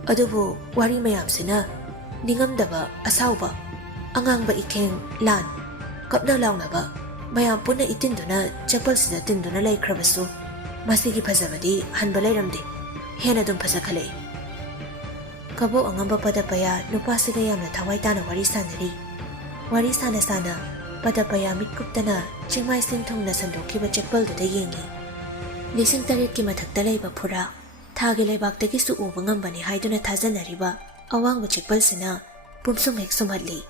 ꯑꯗꯨꯕꯨ ꯋꯥꯔꯤ ꯃꯌꯥꯝꯁꯤꯅ ꯅꯤꯡꯉꯝꯗꯕ ꯑꯁꯥꯎꯕ, ꯑꯉꯥꯡꯕ ꯏꯈꯦꯡ, ꯂꯥꯟ, ꯀꯞꯅ ꯂꯥꯎꯅꯕ ꯃꯌꯥꯝ ꯄꯨꯟꯅ ꯏꯇꯤꯟꯗꯨꯅ ꯆꯦꯛꯄꯜꯁꯤꯗ ꯇꯤꯟꯗꯨꯅ ꯂꯩꯈ꯭ꯔꯕꯁꯨ ꯃꯁꯤꯒꯤ ꯐꯖꯕꯗꯤ ꯍꯟꯕ ꯂꯩꯔꯝꯗꯦ, ꯍꯦꯟꯅ ꯑꯗꯨꯝ ꯐꯖꯈꯠꯂꯛꯏ꯫ ꯀꯕꯣꯛ ꯑꯉꯝꯕ ꯄꯗꯄꯌꯥ ꯅꯨꯄꯥꯁꯤꯒ ꯌꯥꯝꯅ ꯊꯋꯥꯏ ꯇꯥꯅ ꯋꯥꯔꯤ ꯁꯥꯟꯅꯔꯤ꯫ ꯋꯥꯔꯤ ꯁꯥꯅ ꯄꯗꯄꯌꯥ ꯃꯤꯠ ꯀꯨꯞꯇꯅ ꯆꯤꯡꯃꯥꯏꯁꯤꯡ ꯊꯨꯡꯅ ꯁꯟꯗꯣꯛꯈꯤꯕ ꯆꯦꯛꯄꯜꯗꯨꯗ ꯌꯦꯡꯉꯤ꯫ 8,000ꯒꯤ ꯃꯊꯛꯇ ꯂꯩꯕ ꯐꯨꯔꯥ, ꯊꯥꯒꯤ ꯂꯩꯕꯥꯛꯇꯒꯤꯁꯨ ꯎꯕ ꯉꯝꯕꯅꯤ ꯍꯥꯏꯗꯨꯅ ꯊꯥꯖꯅꯔꯤꯕ ꯑꯋꯥꯡꯕ ꯆꯦꯛꯄꯜꯁꯤꯅ ꯄꯨꯝꯁꯨꯝ ꯍꯦꯛ ꯁꯨꯝꯍꯠꯂꯤ꯫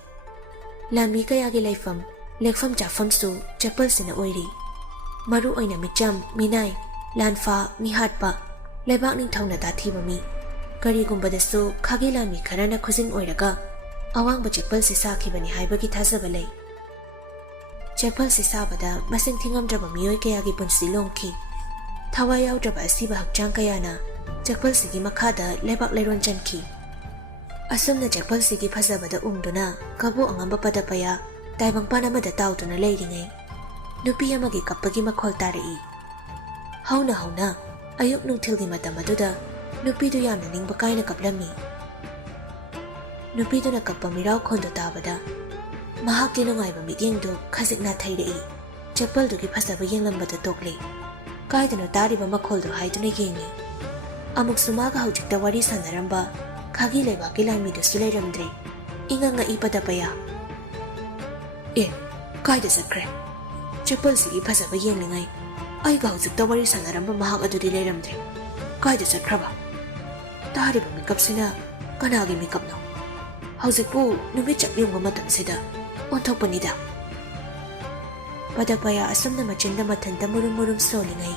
ꯂꯥꯟꯃꯤ ꯀꯌꯥꯒꯤ ꯂꯩꯐꯝ, ꯂꯦꯛꯐꯝ ꯆꯥꯐꯝꯁꯨ ꯆꯦꯛꯄꯜꯁꯤꯅ ꯑꯣꯏꯔꯤ꯫ ꯃꯔꯨ ꯑꯣꯏꯅ ꯃꯤꯆꯝ, ꯃꯤꯅꯥꯏ, ꯂꯥꯟꯐꯥ, ꯃꯤꯍꯥꯠꯄ, ꯂꯩꯕꯥꯛ ꯅꯤꯡꯊꯧꯅ ꯇꯥꯊꯤꯕ ꯃꯤ, ꯀꯔꯤꯒꯨꯝꯕꯗꯁꯨ ꯈꯥꯒꯤ ꯂꯥꯟꯃꯤ ꯈꯔꯅ ꯈꯨꯖꯤꯡ ꯑꯣꯏꯔꯒ ꯑꯋꯥꯡꯕ ꯆꯦꯛꯄꯜꯁꯤ ꯁꯥꯈꯤꯕꯅꯤ ꯍꯥꯏꯕꯒꯤ ꯊꯥꯖꯕ ꯂꯩ꯫ ꯆꯦꯛꯄꯜꯁꯤ ꯁꯥꯕꯗ ꯃꯁꯤꯡ ꯊꯤꯉꯝꯗ꯭ꯔꯕ ꯃꯤꯑꯣꯏ ꯀꯌꯥꯒꯤ ꯄꯨꯟꯁꯤ ꯂꯣꯝꯈꯤ꯫ ꯊꯋꯥꯏ ꯌꯥꯎꯗ꯭ꯔꯕ ꯑꯁꯤꯕ ꯍꯛꯆꯥꯡ ꯀꯌꯥꯅ ꯆꯦꯛꯄꯜꯁꯤꯒꯤ ꯃꯈꯥꯗ ꯂꯩꯕꯥꯛ ꯂꯩꯔꯣꯟ ꯆꯟꯈꯤ꯫ ꯑꯁꯨꯝꯅ ꯆꯦꯛꯄꯜꯁꯤꯒꯤ ꯐꯖꯕꯗ ꯎꯝꯗꯨꯅ ꯀꯕꯣꯛ ꯑꯉꯝꯕ ꯄꯗꯄꯌꯥ ꯇꯥꯏꯕꯪꯄꯥꯟ ꯑꯃꯗ ꯇꯥꯎꯗꯨꯅ ꯂꯩꯔꯤꯉꯩ ꯅꯨꯄꯤ ꯑꯃꯒꯤ ꯀꯞꯄꯒꯤ ꯃꯈꯣꯜ ꯇꯥꯔꯛꯏ꯫ ꯍꯧꯅ ꯑꯌꯨꯛ ꯅꯨꯡꯊꯤꯜꯒꯤ ꯃꯇꯝ ꯑꯗꯨꯗ ꯅꯨꯄꯤꯗꯨ ꯌꯥꯝꯅ ꯅꯤꯡꯕ ꯀꯥꯏꯅ ꯀꯞꯂꯝꯃꯤ꯫ ꯅꯨꯄꯤꯗꯨꯅ ꯀꯞꯄ ꯃꯤꯔꯥꯎꯈꯣꯟꯗꯨ ꯇꯥꯕꯗ ꯃꯍꯥꯛꯀꯤ ꯅꯨꯡꯉꯥꯏꯕ ꯃꯤꯠꯌꯦꯡꯗꯨ ꯈꯖꯤꯛ ꯅꯥꯊꯩꯔꯛꯏ꯫ ꯆꯦꯛꯄꯜꯗꯨꯒꯤ ꯐꯖꯕ ꯌꯦꯡꯂꯝꯕꯗ ꯇꯣꯛꯂꯤ꯫ ꯀꯥꯏꯗꯅꯣ ꯇꯥꯔꯤꯕ ꯃꯈꯣꯜꯗꯨ ꯍꯥꯏꯗꯨꯅ ꯌꯦꯡꯉꯤ꯫ ꯑꯃꯨꯛꯁꯨ ꯃꯥꯒ ꯍꯧꯖꯤꯛꯇ ꯋꯥꯔꯤ ꯁꯥꯟꯅꯔꯝꯕ ꯈꯥꯒꯤ ꯂꯩꯕꯥꯛꯀꯤ ꯂꯥꯟꯃꯤꯗꯨꯁꯨ ꯂꯩꯔꯝꯗ꯭ꯔꯦ꯫ ꯏꯉꯛꯉꯛꯏ ꯄꯗꯄꯌꯥ꯫ ꯀꯥꯏꯗ ꯆꯠꯈ꯭ꯔꯦ? ꯆꯦꯛꯄꯜꯁꯤꯒꯤ ꯐꯖꯕ ꯌꯦꯡꯂꯤꯉꯩ ꯑꯩꯒ ꯍꯧꯖꯤꯛꯇ ꯋꯥꯔꯤ ꯁꯥꯟꯅꯔꯝꯕ ꯃꯍꯥꯛ ꯑꯗꯨꯗꯤ ꯂꯩꯔꯝꯗ꯭ꯔꯦ꯫ ꯀꯥꯏꯗ ꯆꯠꯈ꯭ꯔꯕ? ꯇꯥꯔꯤꯕ ꯃꯤꯀꯞꯁꯤꯅ ꯀꯅꯥꯒꯤ ꯃꯤꯀꯞꯅꯣ? ꯍꯧꯖꯤꯛꯄꯨ ꯅꯨꯃꯤꯠ ꯆꯞ ꯌꯨꯡꯕ ꯃꯇꯝꯁꯤꯗ ꯑꯣꯟꯊꯣꯛꯄꯅꯤꯗ꯫ ꯄꯗꯄꯌꯥ ꯑꯁꯨꯝꯅ ꯃꯆꯤꯟꯗ ꯃꯊꯟꯇ ꯃꯨꯔꯨꯝ ꯁꯣꯜꯂꯤꯉꯩ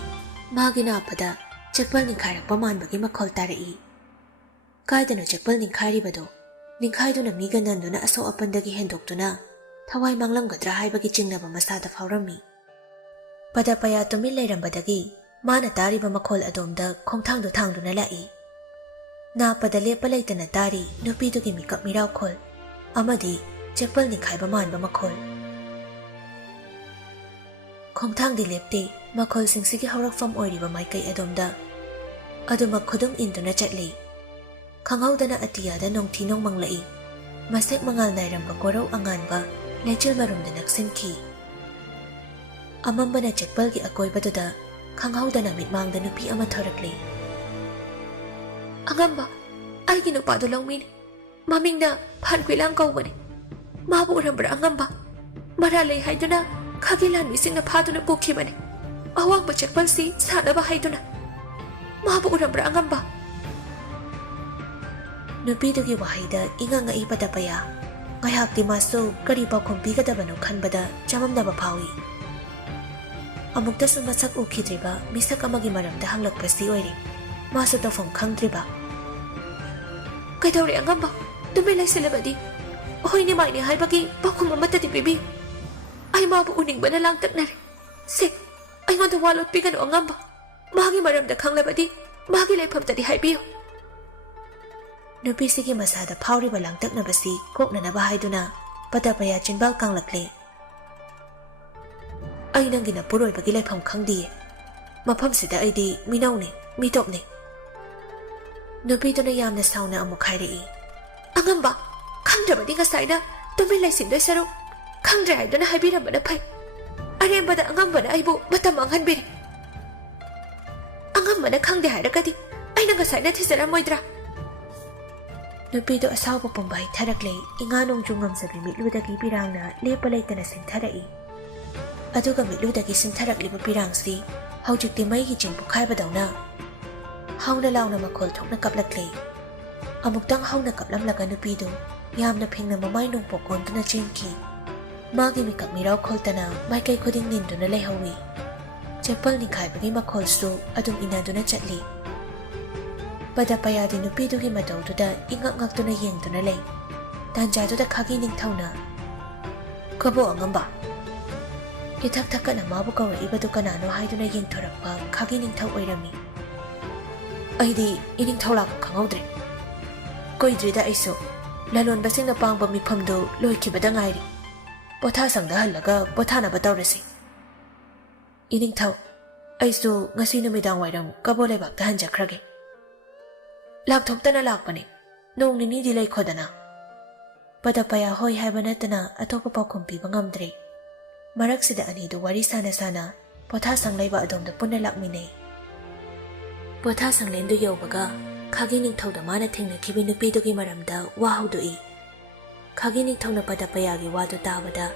ꯃꯥꯒꯤ ꯅꯥꯞꯄꯗ ꯆꯦꯛꯄꯜ ꯅꯤꯡꯈꯥꯏꯔꯛꯄ ꯃꯥꯟꯕꯒꯤ ꯃꯈꯣꯜ ꯇꯥꯔꯛꯏ꯫ ꯀꯥꯏꯗꯅꯣ ꯆꯦꯛꯄꯜ ꯅꯤꯡꯈꯥꯏꯔꯤꯕꯗꯣ? ꯅꯤꯡꯈꯥꯏꯗꯨꯅ ꯃꯤꯒ ꯅꯟꯗꯨꯅ ꯑꯁꯣꯛ ꯑꯄꯟꯗꯒꯤ ꯍꯦꯟꯗꯣꯛꯇꯨꯅ ꯊꯋꯥꯏ ꯃꯥꯡꯂꯝꯒꯗ꯭ꯔꯥ ꯍꯥꯏꯕꯒꯤ ꯆꯤꯡꯅꯕ ꯃꯁꯥꯗ ꯐꯥꯎꯔꯝꯃꯤ꯫ ꯄꯗꯄꯌꯥ ꯇꯨꯃꯤꯟ ꯂꯩꯔꯝꯕꯗꯒꯤ ꯃꯥꯅ ꯇꯥꯔꯤꯕ ꯃꯈꯣꯜ ꯑꯗꯣꯝꯗ ꯈꯣꯡꯊꯥꯡꯗꯨ ꯊꯥꯡꯗꯨꯅ ꯂꯥꯛꯏ꯫ ꯅꯥꯞꯄꯗ ꯂꯦꯞꯄ ꯂꯩꯇꯅ ꯇꯥꯔꯤ ꯅꯨꯄꯤꯗꯨꯒꯤ ꯃꯤꯀꯞ ꯃꯤꯔꯥꯎꯈꯣꯜ ꯑꯃꯗꯤ ꯆꯦꯛꯄꯜ ꯅꯤꯡꯈꯥꯏꯕ ꯃꯥꯟꯕ ꯃꯈꯣꯜ꯫ ꯈꯣꯡꯊꯥꯡꯗꯤ ꯂꯦꯞꯇꯦ ꯃꯈꯣꯜꯁꯤꯡꯁꯤꯒꯤ ꯍꯧꯔꯛꯐꯝ ꯑꯣꯏꯔꯤꯕ ꯃꯥꯏꯀꯩ ꯑꯗꯣꯝꯗ ꯑꯗꯨꯃꯛ ꯈꯨꯗꯨꯝ ꯏꯟꯗꯨꯅ ꯆꯠꯂꯤ꯫ ꯈꯪꯍꯧꯗꯅ ꯑꯇꯤꯌꯥꯗ ꯅꯣꯡꯊꯤ ꯅꯣꯡꯃꯪꯂꯛꯏ꯫ ꯃꯁꯦꯛ ꯃꯉꯥꯜ ꯅꯥꯏꯔꯝꯕ ꯀꯣꯔꯧ ꯑꯉꯥꯟꯕ ꯂꯩꯆꯤꯜ ꯃꯔꯨꯝꯗ ꯅꯛꯁꯤꯟꯈꯤ꯫ ꯑꯃꯝꯕꯅ ꯆꯦꯛꯄꯜꯒꯤ ꯑꯀꯣꯏꯕꯗꯨꯗ ꯈꯪꯍꯧꯗꯅ ꯃꯤꯠꯃꯥꯡꯗ ꯅꯨꯄꯤ ꯑꯃ ꯊꯣꯔꯛꯂꯤ꯫ ꯑꯉꯝꯕ, ꯑꯩꯒꯤ ꯅꯨꯄꯥꯗꯨ ꯂꯧꯃꯤꯅꯤ꯫ ꯃꯃꯤꯡꯅ ꯐꯥꯟꯀꯨꯏꯂꯥꯡ ꯀꯧꯕꯅꯤ꯫ ꯃꯥꯕꯨ ꯎꯔꯝꯕ꯭ꯔꯥ ꯑꯉꯝꯕ? ꯃꯔꯥ ꯂꯩ ꯍꯥꯏꯗꯨꯅ ꯈꯥꯒꯤ ꯂꯥꯟꯃꯤꯁꯤꯡꯅ ꯐꯥꯗꯨꯅ ꯄꯨꯈꯤꯕꯅꯤ, ꯑꯋꯥꯡꯕ ꯆꯦꯛꯄꯜꯁꯤ ꯁꯥꯅꯕ ꯍꯥꯏꯗꯨꯅ꯫ ꯃꯥꯕꯨ ꯎꯔꯝꯕ꯭ꯔꯥ ꯑꯉꯝꯕ? ꯅꯨꯄꯤꯗꯨꯒꯤ ꯋꯥꯍꯩꯗ ꯏꯉꯛꯉꯛꯏ ꯄꯗꯄꯌꯥ꯫ ꯉꯥꯏꯍꯥꯛꯇꯤ ꯃꯥꯁꯨ ꯀꯔꯤ ꯄꯥꯎꯈꯨꯝ ꯄꯤꯒꯗꯕꯅꯣ ꯈꯟꯕꯗ ꯆꯃꯝꯅꯕ ꯐꯥꯎꯏ꯫ ꯑꯃꯨꯛꯇꯁꯨ ꯃꯁꯛ ꯎꯈꯤꯗ꯭ꯔꯤꯕ ꯃꯤꯁꯛ ꯑꯃꯒꯤ ꯃꯔꯝꯗ ꯍꯪꯂꯛꯄꯁꯤ ꯑꯣꯏꯔꯦ꯫ ꯃꯥꯁꯨ ꯇꯧꯐꯝ ꯈꯪꯗ꯭ꯔꯤꯕ꯫ ꯀꯩꯗꯧꯔꯦ ꯑꯉꯝꯕ? ꯇꯨꯃꯤꯟ ꯂꯩꯁꯤꯜꯂꯕꯗꯤ? ꯍꯣꯏꯅꯦ ꯃꯥꯏꯅꯦ ꯍꯥꯏꯕꯒꯤ ꯄꯥꯎꯈꯨꯝ ꯑꯃꯠꯇꯗꯤ ꯄꯤꯕꯤꯌꯨ꯫ ꯑꯩ ꯃꯥꯕꯨ ꯎꯅꯤꯡꯕꯅ ꯂꯥꯡꯇꯛꯅꯔꯦ꯫ ꯑꯩꯉꯣꯟꯗ ꯋꯥ ꯂꯣꯠꯄꯤꯒꯅꯨ ꯑꯉꯝꯕ꯫ ꯃꯥꯒꯤ ꯃꯔꯝꯗ ꯈꯪꯂꯕꯗꯤ ꯃꯥꯒꯤ ꯂꯩꯐꯝꯇꯗꯤ ꯍꯥꯏꯕꯤꯌꯨ꯫ ꯅꯨꯄꯤꯁꯤꯒꯤ ꯃꯁꯥꯗ ꯐꯥꯎꯔꯤꯕ ꯂꯥꯡꯇꯛꯅꯕꯁꯤ ꯀꯣꯛꯅꯅꯕ ꯍꯥꯏꯗꯨꯅ ꯄꯗꯄꯌꯥ ꯆꯤꯟꯕꯥꯜ ꯀꯥꯡꯂꯛꯂꯦ꯫ ꯑꯩ ꯅꯪꯒꯤ ꯅꯄꯨꯔꯣꯏꯕꯒꯤ ꯂꯩꯐꯝ ꯈꯪꯗꯤꯌꯦ꯫ ꯃꯐꯝꯁꯤꯗ ꯑꯩꯗꯤ ꯃꯤꯅꯧꯅꯤ, ꯃꯤꯇꯣꯞꯅꯤ꯫ ꯅꯨꯄꯤꯗꯨꯅ ꯌꯥꯝꯅ ꯁꯥꯎꯅ ꯑꯃꯨꯛ ꯍꯥꯏꯔꯛꯏ꯫ ꯑꯉꯝꯕ, ꯈꯪꯗ꯭ꯔꯕꯗꯤ ꯉꯁꯥꯏꯅ ꯇꯨꯃꯤꯟ ꯂꯩꯁꯤꯟꯗꯣꯏ ꯁꯔꯨꯛ ꯈꯪꯗ꯭ꯔꯦ ꯍꯥꯏꯗꯨꯅ ꯍꯥꯏꯕꯤꯔꯝꯕꯅ ꯐꯩ꯫ ꯑꯔꯦꯝꯕꯗ ꯑꯉꯝꯕꯅ ꯑꯩꯕꯨ ꯃꯇꯝ ꯃꯥꯡꯍꯟꯕꯤꯔꯤ꯫ ꯑꯉꯝꯕꯅ ꯈꯪꯗꯦ ꯍꯥꯏꯔꯒꯗꯤ ꯑꯩꯅ ꯉꯁꯥꯏꯅ ꯊꯤꯖꯔꯝꯃꯣꯏꯗ꯭ꯔꯥ? ꯅꯨꯄꯤꯗꯨ ꯑꯁꯥꯎꯕ ꯄꯨꯝꯕ ꯍꯩꯊꯔꯛꯂꯦ꯫ ꯏꯉꯥ ꯅꯣꯡꯖꯨ ꯉꯝꯖꯕꯤ ꯃꯤꯠꯂꯨꯗꯒꯤ ꯄꯤꯔꯥꯡꯅ ꯂꯦꯞꯄ ꯂꯩꯇꯅ ꯁꯤꯟꯊꯔꯛꯏ꯫ ꯑꯗꯨꯒ ꯃꯤꯠꯂꯨꯗꯒꯤ ꯁꯤꯟꯊꯔꯛꯂꯤꯕ ꯄꯤꯔꯥꯡꯁꯤ ꯍꯧꯖꯤꯛꯇꯤ ꯃꯩꯒꯤ ꯆꯤꯡ ꯄꯣꯛꯈꯥꯏꯕꯗꯧꯅ ꯍꯧꯅ ꯂꯥꯎꯅ ꯃꯈꯣꯜ ꯊꯣꯛꯅ ꯀꯞꯂꯛꯂꯦ꯫ ꯑꯃꯨꯛꯇꯪ ꯍꯧꯅ ꯀꯞꯂꯝꯂꯒ ꯅꯨꯄꯤꯗꯨ ꯌꯥꯝꯅ ꯐꯤꯡꯅ ꯃꯃꯥꯏ ꯅꯣꯡꯄꯣꯛ ꯑꯣꯟꯗꯨꯅ ꯆꯦꯟꯈꯤ꯫ ꯃꯥꯒꯤ ꯃꯤꯀꯞ ꯃꯤꯔꯥꯎꯈꯣꯜꯇꯅ ꯃꯥꯏꯀꯩ ꯈꯨꯗꯤꯡ ꯅꯤꯟꯗꯨꯅ ꯂꯩꯍꯧꯏ꯫ ꯆꯦꯛꯄꯜ ꯅꯤꯡꯈꯥꯏꯕꯒꯤ ꯃꯈꯣꯜꯁꯨ ꯑꯗꯨꯝ ꯏꯟꯅꯗꯨꯅ ꯆꯠꯂꯤ꯫ ꯄꯗꯄꯌꯥꯗꯤ ꯅꯨꯄꯤꯗꯨꯒꯤ ꯃꯇꯧꯗꯨꯗ ꯏꯉꯛ ꯉꯛꯇꯨꯅ ꯌꯦꯡꯗꯨꯅ ꯂꯩ꯫ ꯇꯥꯟꯖꯥꯗꯨꯗ ꯈꯥꯒꯤ ꯅꯤꯡꯊꯧꯅ ꯀꯕꯣꯛ ꯑꯉꯝꯕ, ꯏꯊꯛ ꯊꯛꯀꯠꯅ ꯃꯥꯕꯨ ꯀꯧꯔꯛꯏꯕꯗꯨ ꯀꯅꯥꯅꯣ ꯍꯥꯏꯗꯨꯅ ꯌꯦꯡꯊꯣꯔꯛꯄ ꯈꯥꯒꯤ ꯅꯤꯡꯊꯧ ꯑꯣꯏꯔꯝꯃꯤ꯫ ꯑꯩꯗꯤ ꯏꯅꯤꯡꯊꯧ ꯂꯥꯛꯄ ꯈꯪꯍꯧꯗ꯭ꯔꯦ꯫ ꯀꯨꯏꯗ꯭ꯔꯤꯗ ꯑꯩꯁꯨ ꯂꯂꯣꯟꯕꯁꯤꯡꯅ ꯄꯥꯡꯕ ꯃꯤꯐꯝꯗꯨ ꯂꯣꯏꯈꯤꯕꯗ ꯉꯥꯏꯔꯤ꯫ ꯄꯣꯊꯥꯁꯪꯗ ꯍꯜꯂꯒ ꯄꯣꯊꯥꯅꯕ ꯇꯧꯔꯁꯤ꯫ ꯏꯅꯤꯡꯊꯧ, ꯑꯩꯁꯨ ꯉꯁꯤ ꯅꯨꯃꯤꯗꯥꯡ ꯋꯥꯏꯔꯝ ꯀꯕꯣ ꯂꯩꯕꯥꯛꯇ ꯍꯟꯖꯈ꯭ꯔꯒꯦ꯫ ꯂꯥꯛꯊꯣꯛꯇꯅ ꯂꯥꯛꯄꯅꯤ, ꯅꯣꯡ ꯅꯤꯅꯤꯗꯤ ꯂꯩꯈꯣꯗꯅ꯫ ꯄꯗꯄꯌꯥ ꯍꯣꯏ ꯍꯥꯏꯕ ꯅꯠꯇꯅ ꯑꯇꯣꯞꯄ ꯄꯥꯎꯈꯨꯝ ꯄꯤꯕ ꯉꯝꯗ꯭ꯔꯦ꯫ ꯃꯔꯛꯁꯤꯗ ꯑꯅꯤꯗꯨ ꯋꯥꯔꯤ ꯁꯥꯅ ꯄꯣꯊꯥꯁꯪ ꯂꯩꯕ ꯑꯗꯣꯝꯗ ꯄꯨꯟꯅ ꯂꯥꯛꯃꯤꯟꯅꯩ꯫ ꯄꯣꯊꯥ ꯁꯪꯂꯦꯟꯗꯨ ꯌꯧꯕꯒ ꯈꯥꯒꯤ ꯅꯤꯡꯊꯧꯗ ꯃꯥꯅ ꯊꯦꯡꯅꯈꯤꯕ ꯅꯨꯄꯤꯗꯨꯒꯤ ꯃꯔꯝꯗ ꯋꯥ ꯍꯧꯗꯣꯛꯏ꯫ ꯈꯥꯒꯤ ꯅꯤꯡꯊꯧꯅ ꯄꯗꯄꯌꯥꯒꯤ ꯋꯥꯗꯨ ꯇꯥꯕꯗ,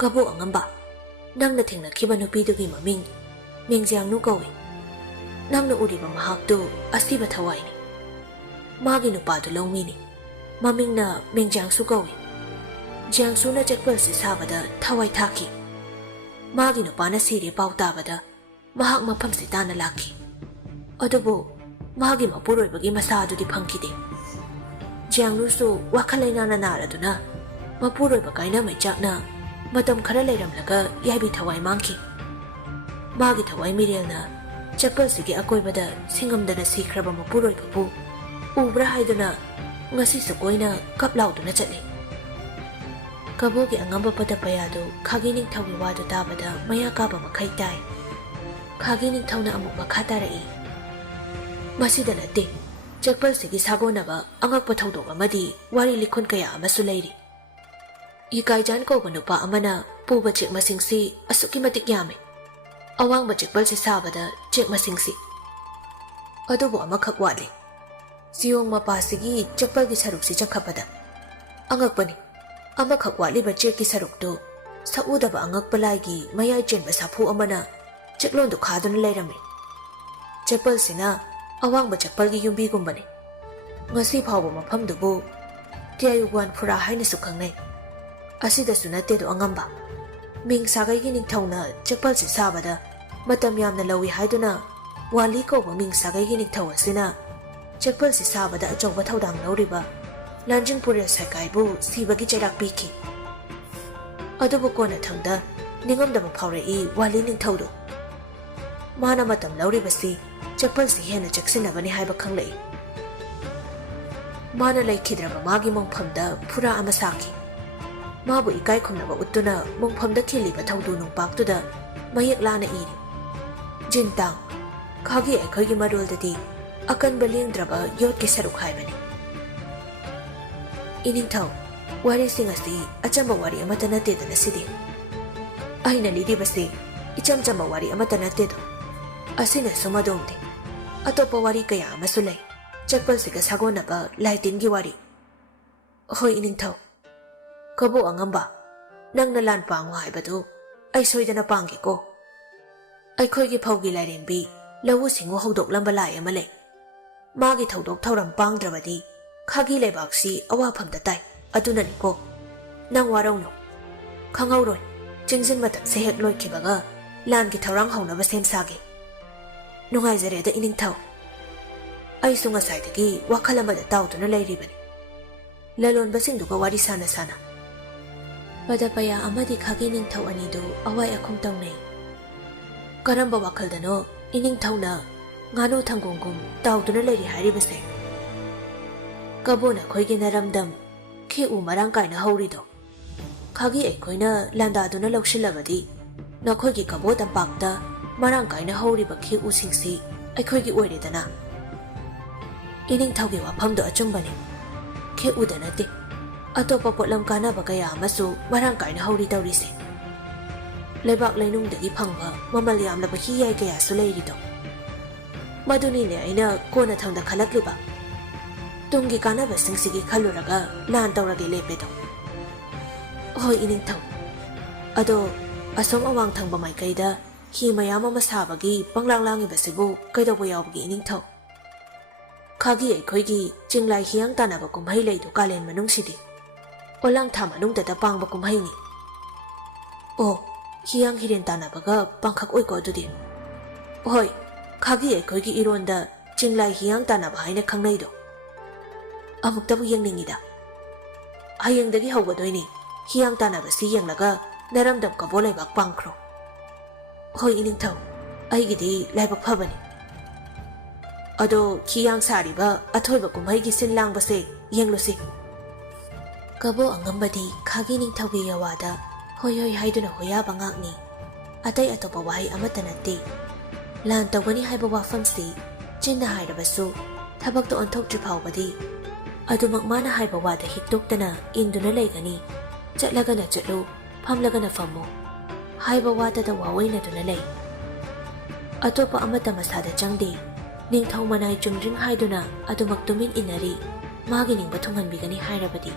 "ꯀꯕꯣꯛ ꯑꯉꯝꯕ, ꯅꯪꯅ ꯊꯦꯡꯅꯈꯤꯕ ꯅꯨꯄꯤꯗꯨꯒꯤ ꯃꯃꯤꯡ ꯃꯦꯡꯖ꯭ꯌꯥꯡꯅꯨ ꯀꯧꯏ꯫ ꯅꯪꯅ ꯎꯔꯤꯕ ꯃꯍꯥꯛꯇꯨ ꯑꯁꯤꯕ ꯊꯋꯥꯏꯅꯤ꯫ ꯃꯥꯒꯤ ꯅꯨꯄꯥꯗꯨ ꯂꯧꯃꯤꯅꯤ, ꯃꯃꯤꯡꯅ ꯃꯦꯡꯖ꯭ꯌꯥꯡꯁꯨ ꯀꯧꯏ꯫ ꯖ꯭ꯌꯥꯡꯁꯨꯅ ꯆꯦꯛꯄꯜꯁꯤ ꯁꯥꯕꯗ ꯊꯋꯥꯏ ꯊꯥꯈꯤ꯫ ꯃꯥꯒꯤ ꯅꯨꯄꯥꯅ ꯁꯤꯔꯦ ꯄꯥꯎ ꯇꯥꯕꯗ ꯃꯍꯥꯛ ꯃꯐꯝꯁꯤ ꯇꯥꯅ ꯂꯥꯛꯈꯤ꯫ ꯑꯗꯨꯕꯨ ꯃꯥꯒꯤ ꯃꯄꯨꯔꯣꯏꯕꯒꯤ ꯃꯁꯥ ꯑꯗꯨꯗꯤ ꯐꯪꯈꯤꯗꯦ꯫ ꯖ꯭ꯌꯥꯡꯅꯨꯁꯨ ꯋꯥꯈꯜ ꯂꯩꯅꯥꯅ ꯅꯥꯔꯗꯨꯅ ꯃꯄꯨꯔꯣꯏꯕ ꯀꯥꯏꯅꯃꯩꯆꯥꯛꯅ ꯃꯇꯝ ꯈꯔ ꯂꯩꯔꯝꯂꯒ ꯌꯥꯏꯕꯤ ꯊꯋꯥꯏ ꯃꯥꯡꯈꯤ꯫ ꯃꯥꯒꯤ ꯊꯋꯥꯏ ꯃꯤꯔꯦꯜꯅ ꯆꯦꯛꯄꯜꯁꯤꯒꯤ ꯑꯀꯣꯏꯕꯗ ꯁꯤꯡꯉꯝꯗꯅ ꯁꯤꯈ꯭ꯔꯕ ꯃꯄꯨꯔꯣꯏꯕꯕꯨ ꯎꯕ꯭ꯔꯥ ꯍꯥꯏꯗꯨꯅ ꯉꯁꯤꯁꯨ ꯀꯣꯏꯅ ꯀꯞ ꯂꯥꯎꯗꯨꯅ ꯆꯠꯂꯤ꯫ ꯀꯕꯣꯒꯤ ꯑꯉꯝꯕ ꯄꯗꯄꯌꯥꯗꯨ ꯈꯥꯒꯤ ꯅꯤꯡꯊꯧꯒꯤ ꯋꯥꯗꯨ ꯇꯥꯕꯗ ꯃꯌꯥ ꯀꯥꯕ ꯃꯈꯩ ꯇꯥꯏ꯫ ꯈꯥꯒꯤ ꯅꯤꯡꯊꯧꯅ ꯑꯃꯨꯛ ꯃꯈꯥ ꯇꯥꯔꯛꯏ꯫ "ꯃꯁꯤꯗ ꯅꯠꯇꯦ, ꯆꯦꯛꯄꯜꯁꯤꯒꯤ ꯁꯥꯒꯣꯟꯅꯕ ꯑꯉꯛꯄ ꯊꯧꯗꯣꯛ ꯑꯃꯗꯤ ꯋꯥꯔꯤ ꯂꯤꯈꯨꯟ ꯀꯌꯥ ꯑꯃꯁꯨ ꯂꯩꯔꯤ꯫ ꯌꯤꯀꯥꯏꯖꯥꯟ ꯀꯧꯕ ꯅꯨꯄꯥ ꯑꯃꯅ ꯄꯨꯕ ꯆꯦꯛ ꯃꯁꯤꯡꯁꯤ ꯑꯁꯨꯛꯀꯤ ꯃꯇꯤꯛ ꯌꯥꯝꯃꯤ꯫ ꯑꯋꯥꯡꯕ ꯆꯦꯛꯄꯜꯁꯤ ꯁꯥꯕꯗ ꯆꯦꯛ ꯃꯁꯤꯡꯁꯤ ꯑꯗꯨꯕꯨ ꯑꯃꯈꯛ ꯋꯥꯠꯂꯤ꯫ ꯆꯤꯌꯣꯡ ꯃꯄꯥꯁꯤꯒꯤ ꯆꯦꯛꯄꯜꯒꯤ ꯁꯔꯨꯛꯁꯤ ꯆꯪꯈꯠꯄꯗ ꯑꯉꯛꯄꯅꯤ, ꯑꯃꯈꯛ ꯋꯥꯠꯂꯤꯕ ꯆꯦꯛꯀꯤ ꯁꯔꯨꯛꯇꯨ ꯁꯛꯎꯗꯕ ꯑꯉꯛꯄ ꯂꯥꯏꯒꯤ ꯃꯌꯥꯏ ꯆꯦꯟꯕ ꯁꯥꯐꯨ ꯑꯃꯅ ꯆꯦꯛꯂꯣꯟꯗꯨ ꯈꯥꯗꯨꯅ ꯂꯩꯔꯝꯃꯤ꯫ ꯆꯦꯛꯄꯜꯁꯤꯅ ꯑꯋꯥꯡꯕ ꯆꯦꯛꯄꯜꯒꯤ ꯌꯨꯝꯕꯤꯒꯨꯝꯕꯅꯤ꯫ ꯉꯁꯤ ꯐꯥꯎꯕ ꯃꯐꯝꯗꯨꯕꯨ ꯇꯤꯌꯥꯌꯨꯒ꯭ꯋꯥꯟ ꯐꯨꯔꯥ ꯍꯥꯏꯅꯁꯨ ꯈꯪꯅꯩ꯫ ꯑꯁꯤꯗꯁꯨ ꯅꯠꯇꯦꯗꯣ ꯑꯉꯝꯕ, ꯃꯤꯡ ꯁꯥꯒꯩꯒꯤ ꯅꯤꯡꯊꯧꯅ ꯆꯦꯛꯄꯜꯁꯤ ꯁꯥꯕꯗ ꯃꯇꯝ ꯌꯥꯝꯅ ꯂꯧꯏ ꯍꯥꯏꯗꯨꯅ ꯋꯥꯂꯤ ꯀꯧꯕ ꯃꯤꯡ ꯁꯥꯒꯩꯒꯤ ꯅꯤꯡꯊꯧ ꯑꯁꯤꯅ ꯆꯦꯛꯄꯜꯁꯤ ꯁꯥꯕꯗ ꯑꯆꯧꯕ ꯊꯧꯗꯥꯡ ꯂꯧꯔꯤꯕ ꯂꯥꯟꯖꯤꯡꯄꯨꯔꯦꯜ ꯁꯥꯏꯀꯥꯏꯕꯨ ꯁꯤꯕꯒꯤ ꯆꯩꯔꯥꯛ ꯄꯤꯈꯤ꯫ ꯑꯗꯨꯕꯨ ꯀꯣꯟꯅꯊꯪꯗ ꯅꯤꯡꯉꯝꯗꯕ ꯐꯥꯎꯔꯛꯏ ꯋꯥꯂꯤ ꯅꯤꯡꯊꯧꯗꯨ꯫ ꯃꯥꯅ ꯃꯇꯝ ꯂꯧꯔꯤꯕꯁꯤ ꯆꯦꯛꯄꯜꯁꯤ ꯍꯦꯟꯅ ꯆꯦꯛꯁꯤꯟꯅꯕꯅꯤ ꯍꯥꯏꯕ ꯈꯪꯂꯛꯏ꯫ ꯃꯥꯅ ꯂꯩꯈꯤꯗ꯭ꯔꯕ ꯃꯥꯒꯤ ꯃꯣꯡꯐꯝꯗ ꯐꯨꯔꯥ ꯑꯃ ꯁꯥꯈꯤ꯫ ꯃꯥꯕꯨ ꯏꯀꯥꯏ ꯈꯨꯝꯅꯕ ꯎꯠꯇꯨꯅ ꯃꯣꯡꯐꯝꯗ ꯈꯤꯜꯂꯤꯕ ꯊꯧꯗꯨ ꯅꯨꯡꯄꯥꯛꯇꯨꯗ ꯃꯌꯦꯛ ꯂꯥꯅ ꯏꯔꯤ, "ꯖꯤꯟꯇꯥꯡ, ꯈꯥꯒꯤ ꯑꯩꯈꯣꯏꯒꯤ ꯃꯔꯣꯜꯗꯗꯤ ꯑꯀꯟꯕ ꯂꯦꯡꯗ꯭ꯔꯕ ꯌꯣꯠꯀꯤ ꯁꯔꯨꯛ ꯍꯥꯏꯕꯅꯤ"꯫ "ꯏꯅꯤꯡꯊꯧ, ꯋꯥꯔꯤꯁꯤꯡ ꯑꯁꯤ ꯑꯆꯝꯕ ꯋꯥꯔꯤ ꯑꯃꯠꯇ ꯅꯠꯇꯦꯗꯅ ꯁꯤꯗꯤ꯫ ꯑꯩꯅ ꯂꯤꯔꯤꯕꯁꯤ ꯏꯆꯝ ꯆꯝꯕ ꯋꯥꯔꯤ ꯑꯃꯠꯇ ꯅꯠꯇꯦꯗꯣ꯫ ꯑꯁꯤꯅꯁꯨ ꯃꯗꯣꯝꯗꯤ ꯑꯇꯣꯞꯄ ꯋꯥꯔꯤ ꯀꯌꯥ ꯑꯃꯁꯨ ꯂꯩ, ꯆꯦꯛꯄꯜꯁꯤꯒ ꯁꯥꯒꯣꯟꯅꯕ ꯂꯥꯏꯇꯤꯟꯒꯤ ꯋꯥꯔꯤ"꯫ "ꯍꯣꯏ ꯏꯅꯤꯡꯊꯧ, ꯀꯕꯣꯛ ꯑꯉꯝꯕ, ꯅꯪꯅ ꯂꯥꯟ ꯄꯥꯡꯉꯨ ꯍꯥꯏꯕꯗꯨ ꯑꯩ ꯁꯣꯏꯗꯅ ꯄꯥꯡꯒꯦꯀꯣ꯫ ꯑꯩꯈꯣꯏꯒꯤ ꯐꯧꯒꯤ ꯂꯥꯏꯔꯦꯝꯕꯤ ꯂꯧꯎ ꯁꯤꯡꯎ ꯍꯧꯗꯣꯛꯂꯝꯕ ꯂꯥꯏ ꯑꯃ ꯂꯩ꯫ ꯃꯥꯒꯤ ꯊꯧꯗꯣꯛ ꯊꯧꯔꯝ ꯄꯥꯡꯗ꯭ꯔꯕꯗꯤ ꯈꯥꯒꯤ ꯂꯩꯕꯥꯛꯁꯤ ꯑꯋꯥꯐꯝꯗ ꯇꯥꯏ, ꯑꯗꯨꯅꯅꯤꯀꯣ꯫ ꯅꯪ ꯋꯥꯔꯧꯅꯨ, ꯈꯪꯍꯧꯔꯣꯏ, ꯆꯤꯡꯖꯤꯟ ꯃꯇꯝꯁꯦ ꯍꯦꯛ ꯂꯣꯏꯈꯤꯕꯒ ꯂꯥꯟꯒꯤ ꯊꯧꯔꯥꯡ ꯍꯧꯅꯕ ꯁꯦꯝ ꯁꯥꯒꯦ꯫ "ꯅꯨꯡꯉꯥꯏꯖꯔꯦꯗ ꯏꯅꯤꯡꯊꯧ, ꯑꯩꯁꯨ ꯉꯁꯥꯏꯗꯒꯤ ꯋꯥꯈꯜ ꯑꯃꯗ ꯇꯥꯎꯗꯨꯅ ꯂꯩꯔꯤꯕꯅꯤ꯫ ꯂꯂꯣꯟꯕꯁꯤꯡꯗꯨꯒ ꯋꯥꯔꯤ ꯁꯥꯅ ꯁꯥꯅ"꯫ ꯄꯗꯄꯌꯥ ꯑꯃꯗꯤ ꯈꯥꯒꯤ ꯅꯤꯡꯊꯧ ꯑꯅꯤꯗꯨ ꯑꯋꯥꯏ ꯑꯈꯨꯝ ꯇꯧꯅꯩ꯫ "ꯀꯔꯝꯕ ꯋꯥꯈꯜꯗꯅꯣ ꯏꯅꯤꯡꯊꯧꯅ ꯉꯥꯅꯨ ꯊꯪꯒꯣꯡꯒꯨꯝ ꯇꯥꯎꯗꯨꯅ ꯂꯩꯔꯤ ꯍꯥꯏꯔꯤꯕꯁꯦ? ꯀꯕꯣꯅ ꯑꯩꯈꯣꯏꯒꯤ ꯅꯔꯝꯗꯝ ꯈꯦꯎ ꯃꯔꯥꯡ ꯀꯥꯏꯅ ꯍꯧꯔꯤꯗꯣ ꯈꯥꯒꯤ ꯑꯩꯈꯣꯏꯅ ꯂꯥꯟꯗꯥꯗꯨꯅ ꯂꯧꯁꯤꯜꯂꯕꯗꯤ ꯅꯈꯣꯏꯒꯤ ꯀꯕꯣ ꯇꯝꯄꯥꯛꯇ ꯃꯔꯥꯡ ꯀꯥꯏꯅ ꯍꯧꯔꯤꯕ ꯈꯦꯎꯁꯤꯡꯁꯤ ꯑꯩꯈꯣꯏꯒꯤ ꯑꯣꯏꯔꯦꯗꯅ꯫ ꯏꯅꯤꯡꯊꯧꯒꯤ ꯋꯥꯐꯝꯗꯣ ꯑꯆꯨꯝꯕꯅꯤ꯫ ꯈꯦꯎꯗ ꯅꯠꯇꯦ, ꯑꯇꯣꯞꯄ ꯄꯣꯠꯂꯝ ꯀꯥꯟꯅꯕ ꯀꯌꯥ ꯑꯃꯁꯨ ꯃꯔꯥꯡ ꯀꯥꯏꯅ ꯍꯧꯔꯤ ꯇꯧꯔꯤꯁꯦ꯫ ꯂꯩꯕꯥꯛ ꯂꯩꯅꯨꯡꯗꯒꯤ ꯐꯪꯕ ꯃꯃꯜ ꯌꯥꯝꯂꯕ ꯍꯤ ꯌꯥꯏ ꯀꯌꯥꯁꯨ ꯂꯩꯔꯤꯗꯣ꯫ ꯃꯗꯨꯅꯤꯅꯦ ꯑꯩꯅ ꯀꯣꯟꯅꯊꯪꯗ ꯈꯜꯂꯛꯂꯤꯕ, ꯇꯨꯡꯒꯤ ꯀꯥꯟꯅꯕꯁꯤꯡꯁꯤꯒꯤ ꯈꯜꯂꯨꯔꯒ ꯂꯥꯟ ꯇꯧꯔꯒꯦ ꯂꯦꯞꯄꯦꯗꯣ꯫ "ꯍꯣꯏ ꯏꯅꯤꯡꯊꯧ, ꯑꯗꯣ ꯑꯁꯣꯝ ꯑꯋꯥꯡ ꯊꯪꯕ ꯃꯥꯏꯀꯩꯗ ꯍꯤ ꯃꯌꯥꯝ ꯑꯃ ꯁꯥꯕꯒꯤ ꯄꯪꯂꯥꯡ ꯂꯥꯡꯉꯤꯕꯁꯤꯕꯨ ꯀꯩꯗꯧꯕ ꯌꯥꯎꯕꯒꯦ ꯏꯅꯤꯡꯊꯧ? ꯈꯥꯒꯤ ꯑꯩꯈꯣꯏꯒꯤ ꯆꯤꯡꯂꯥꯏ ꯍꯤꯌꯥꯡ ꯇꯥꯟꯅꯕ ꯀꯨꯝꯍꯩ ꯂꯩꯗꯣ ꯀꯥꯂꯦꯟ ꯃꯅꯨꯡꯁꯤꯗꯤ ꯑꯣꯂꯥꯡꯊꯥ ꯃꯅꯨꯡꯗꯇ ꯄꯥꯡꯕ ꯀꯨꯝꯍꯩꯅꯤ꯫ "ꯑꯣ, ꯍꯤꯌꯥꯡ ꯍꯤꯔꯦꯟ ꯇꯥꯟꯅꯕꯒ ꯄꯥꯡꯈꯛ ꯑꯣꯏꯀꯣ ꯑꯗꯨꯗꯤ"꯫ "ꯍꯣꯏ, ꯈꯥꯒꯤ ꯑꯩꯈꯣꯏꯒꯤ ꯏꯔꯣꯟꯗ ꯆꯤꯡꯂꯥꯏ ꯍꯤꯌꯥꯡ ꯇꯥꯟꯅꯕ ꯍꯥꯏꯅ ꯈꯪꯅꯩꯗꯣ꯫ ꯑꯃꯨꯛꯇꯕꯨ ꯌꯦꯡꯅꯤꯡꯉꯤꯗ꯫ ꯍꯌꯦꯡꯗꯒꯤ ꯍꯧꯒꯗꯣꯏꯅꯤ ꯍꯤꯌꯥꯡ ꯇꯥꯟꯅꯕꯁꯤ ꯌꯦꯡꯂꯒ ꯅꯔꯝꯗꯝ ꯀꯕꯣ ꯂꯩꯕꯥꯛ ꯄꯥꯡꯈ꯭ꯔꯣ"꯫ "ꯍꯣꯏ ꯏꯅꯤꯡꯊꯧ, ꯑꯩꯒꯤꯗꯤ ꯂꯥꯏꯕꯛ ꯐꯕꯅꯤ"꯫ "ꯑꯗꯣ ꯍꯤꯌꯥꯡ ꯁꯥꯔꯤꯕ ꯑꯊꯣꯏꯕ ꯀꯨꯝꯍꯩꯒꯤ ꯁꯤꯟ ꯂꯥꯡꯕꯁꯦ ꯌꯦꯡꯂꯨꯁꯤ"꯫ ꯀꯕꯣ ꯑꯉꯝꯕꯗꯤ ꯈꯥꯒꯤ ꯅꯤꯡꯊꯧꯒꯤ ꯌꯋꯥꯗ ꯍꯣꯏ ꯍꯣꯏ ꯍꯥꯏꯗꯨꯅ ꯍꯣꯌꯥꯕ ꯉꯥꯛꯅꯤ꯫ ꯑꯇꯩ ꯑꯇꯣꯞꯄ ꯋꯥꯍꯩ ꯑꯃꯠꯇ ꯅꯠꯇꯦ꯫ ꯂꯥꯟ ꯇꯧꯒꯅꯤ ꯍꯥꯏꯕ ꯋꯥꯐꯝꯁꯤ ꯆꯤꯟꯅ ꯍꯥꯏꯔꯕꯁꯨ ꯊꯕꯛꯇ ꯑꯣꯟꯊꯣꯛꯇ꯭ꯔꯤ ꯐꯥꯎꯕꯗꯤ ꯑꯗꯨꯃꯛ ꯃꯥꯅ ꯍꯥꯏꯕ ꯋꯥꯗ ꯍꯤꯛꯇꯣꯛꯇꯅ ꯏꯟꯗꯨꯅ ꯂꯩꯒꯅꯤ꯫ ꯆꯠꯂꯒꯅ ꯆꯠꯂꯨ, ꯐꯝꯂꯒꯅ ꯐꯝꯃꯨ ꯍꯥꯏꯕ ꯋꯥꯗꯗ ꯋꯥꯑꯣꯏꯅꯗꯨꯅ ꯂꯩ꯫ ꯑꯇꯣꯞꯄ ꯑꯃꯠꯇ ꯃꯁꯥꯗ ꯆꯪꯗꯦ꯫ ꯅꯤꯡꯊꯧ ꯃꯅꯥꯏ ꯆꯨꯝꯗ꯭ꯔꯤꯡ ꯍꯥꯏꯗꯨꯅ ꯑꯗꯨꯃꯛ ꯇꯨꯃꯤꯟ ꯏꯟꯅꯔꯤ, ꯃꯥꯒꯤ ꯅꯤꯡꯕ ꯊꯨꯡꯍꯟꯕꯤꯒꯅꯤ ꯍꯥꯏꯔꯕꯗꯤ꯫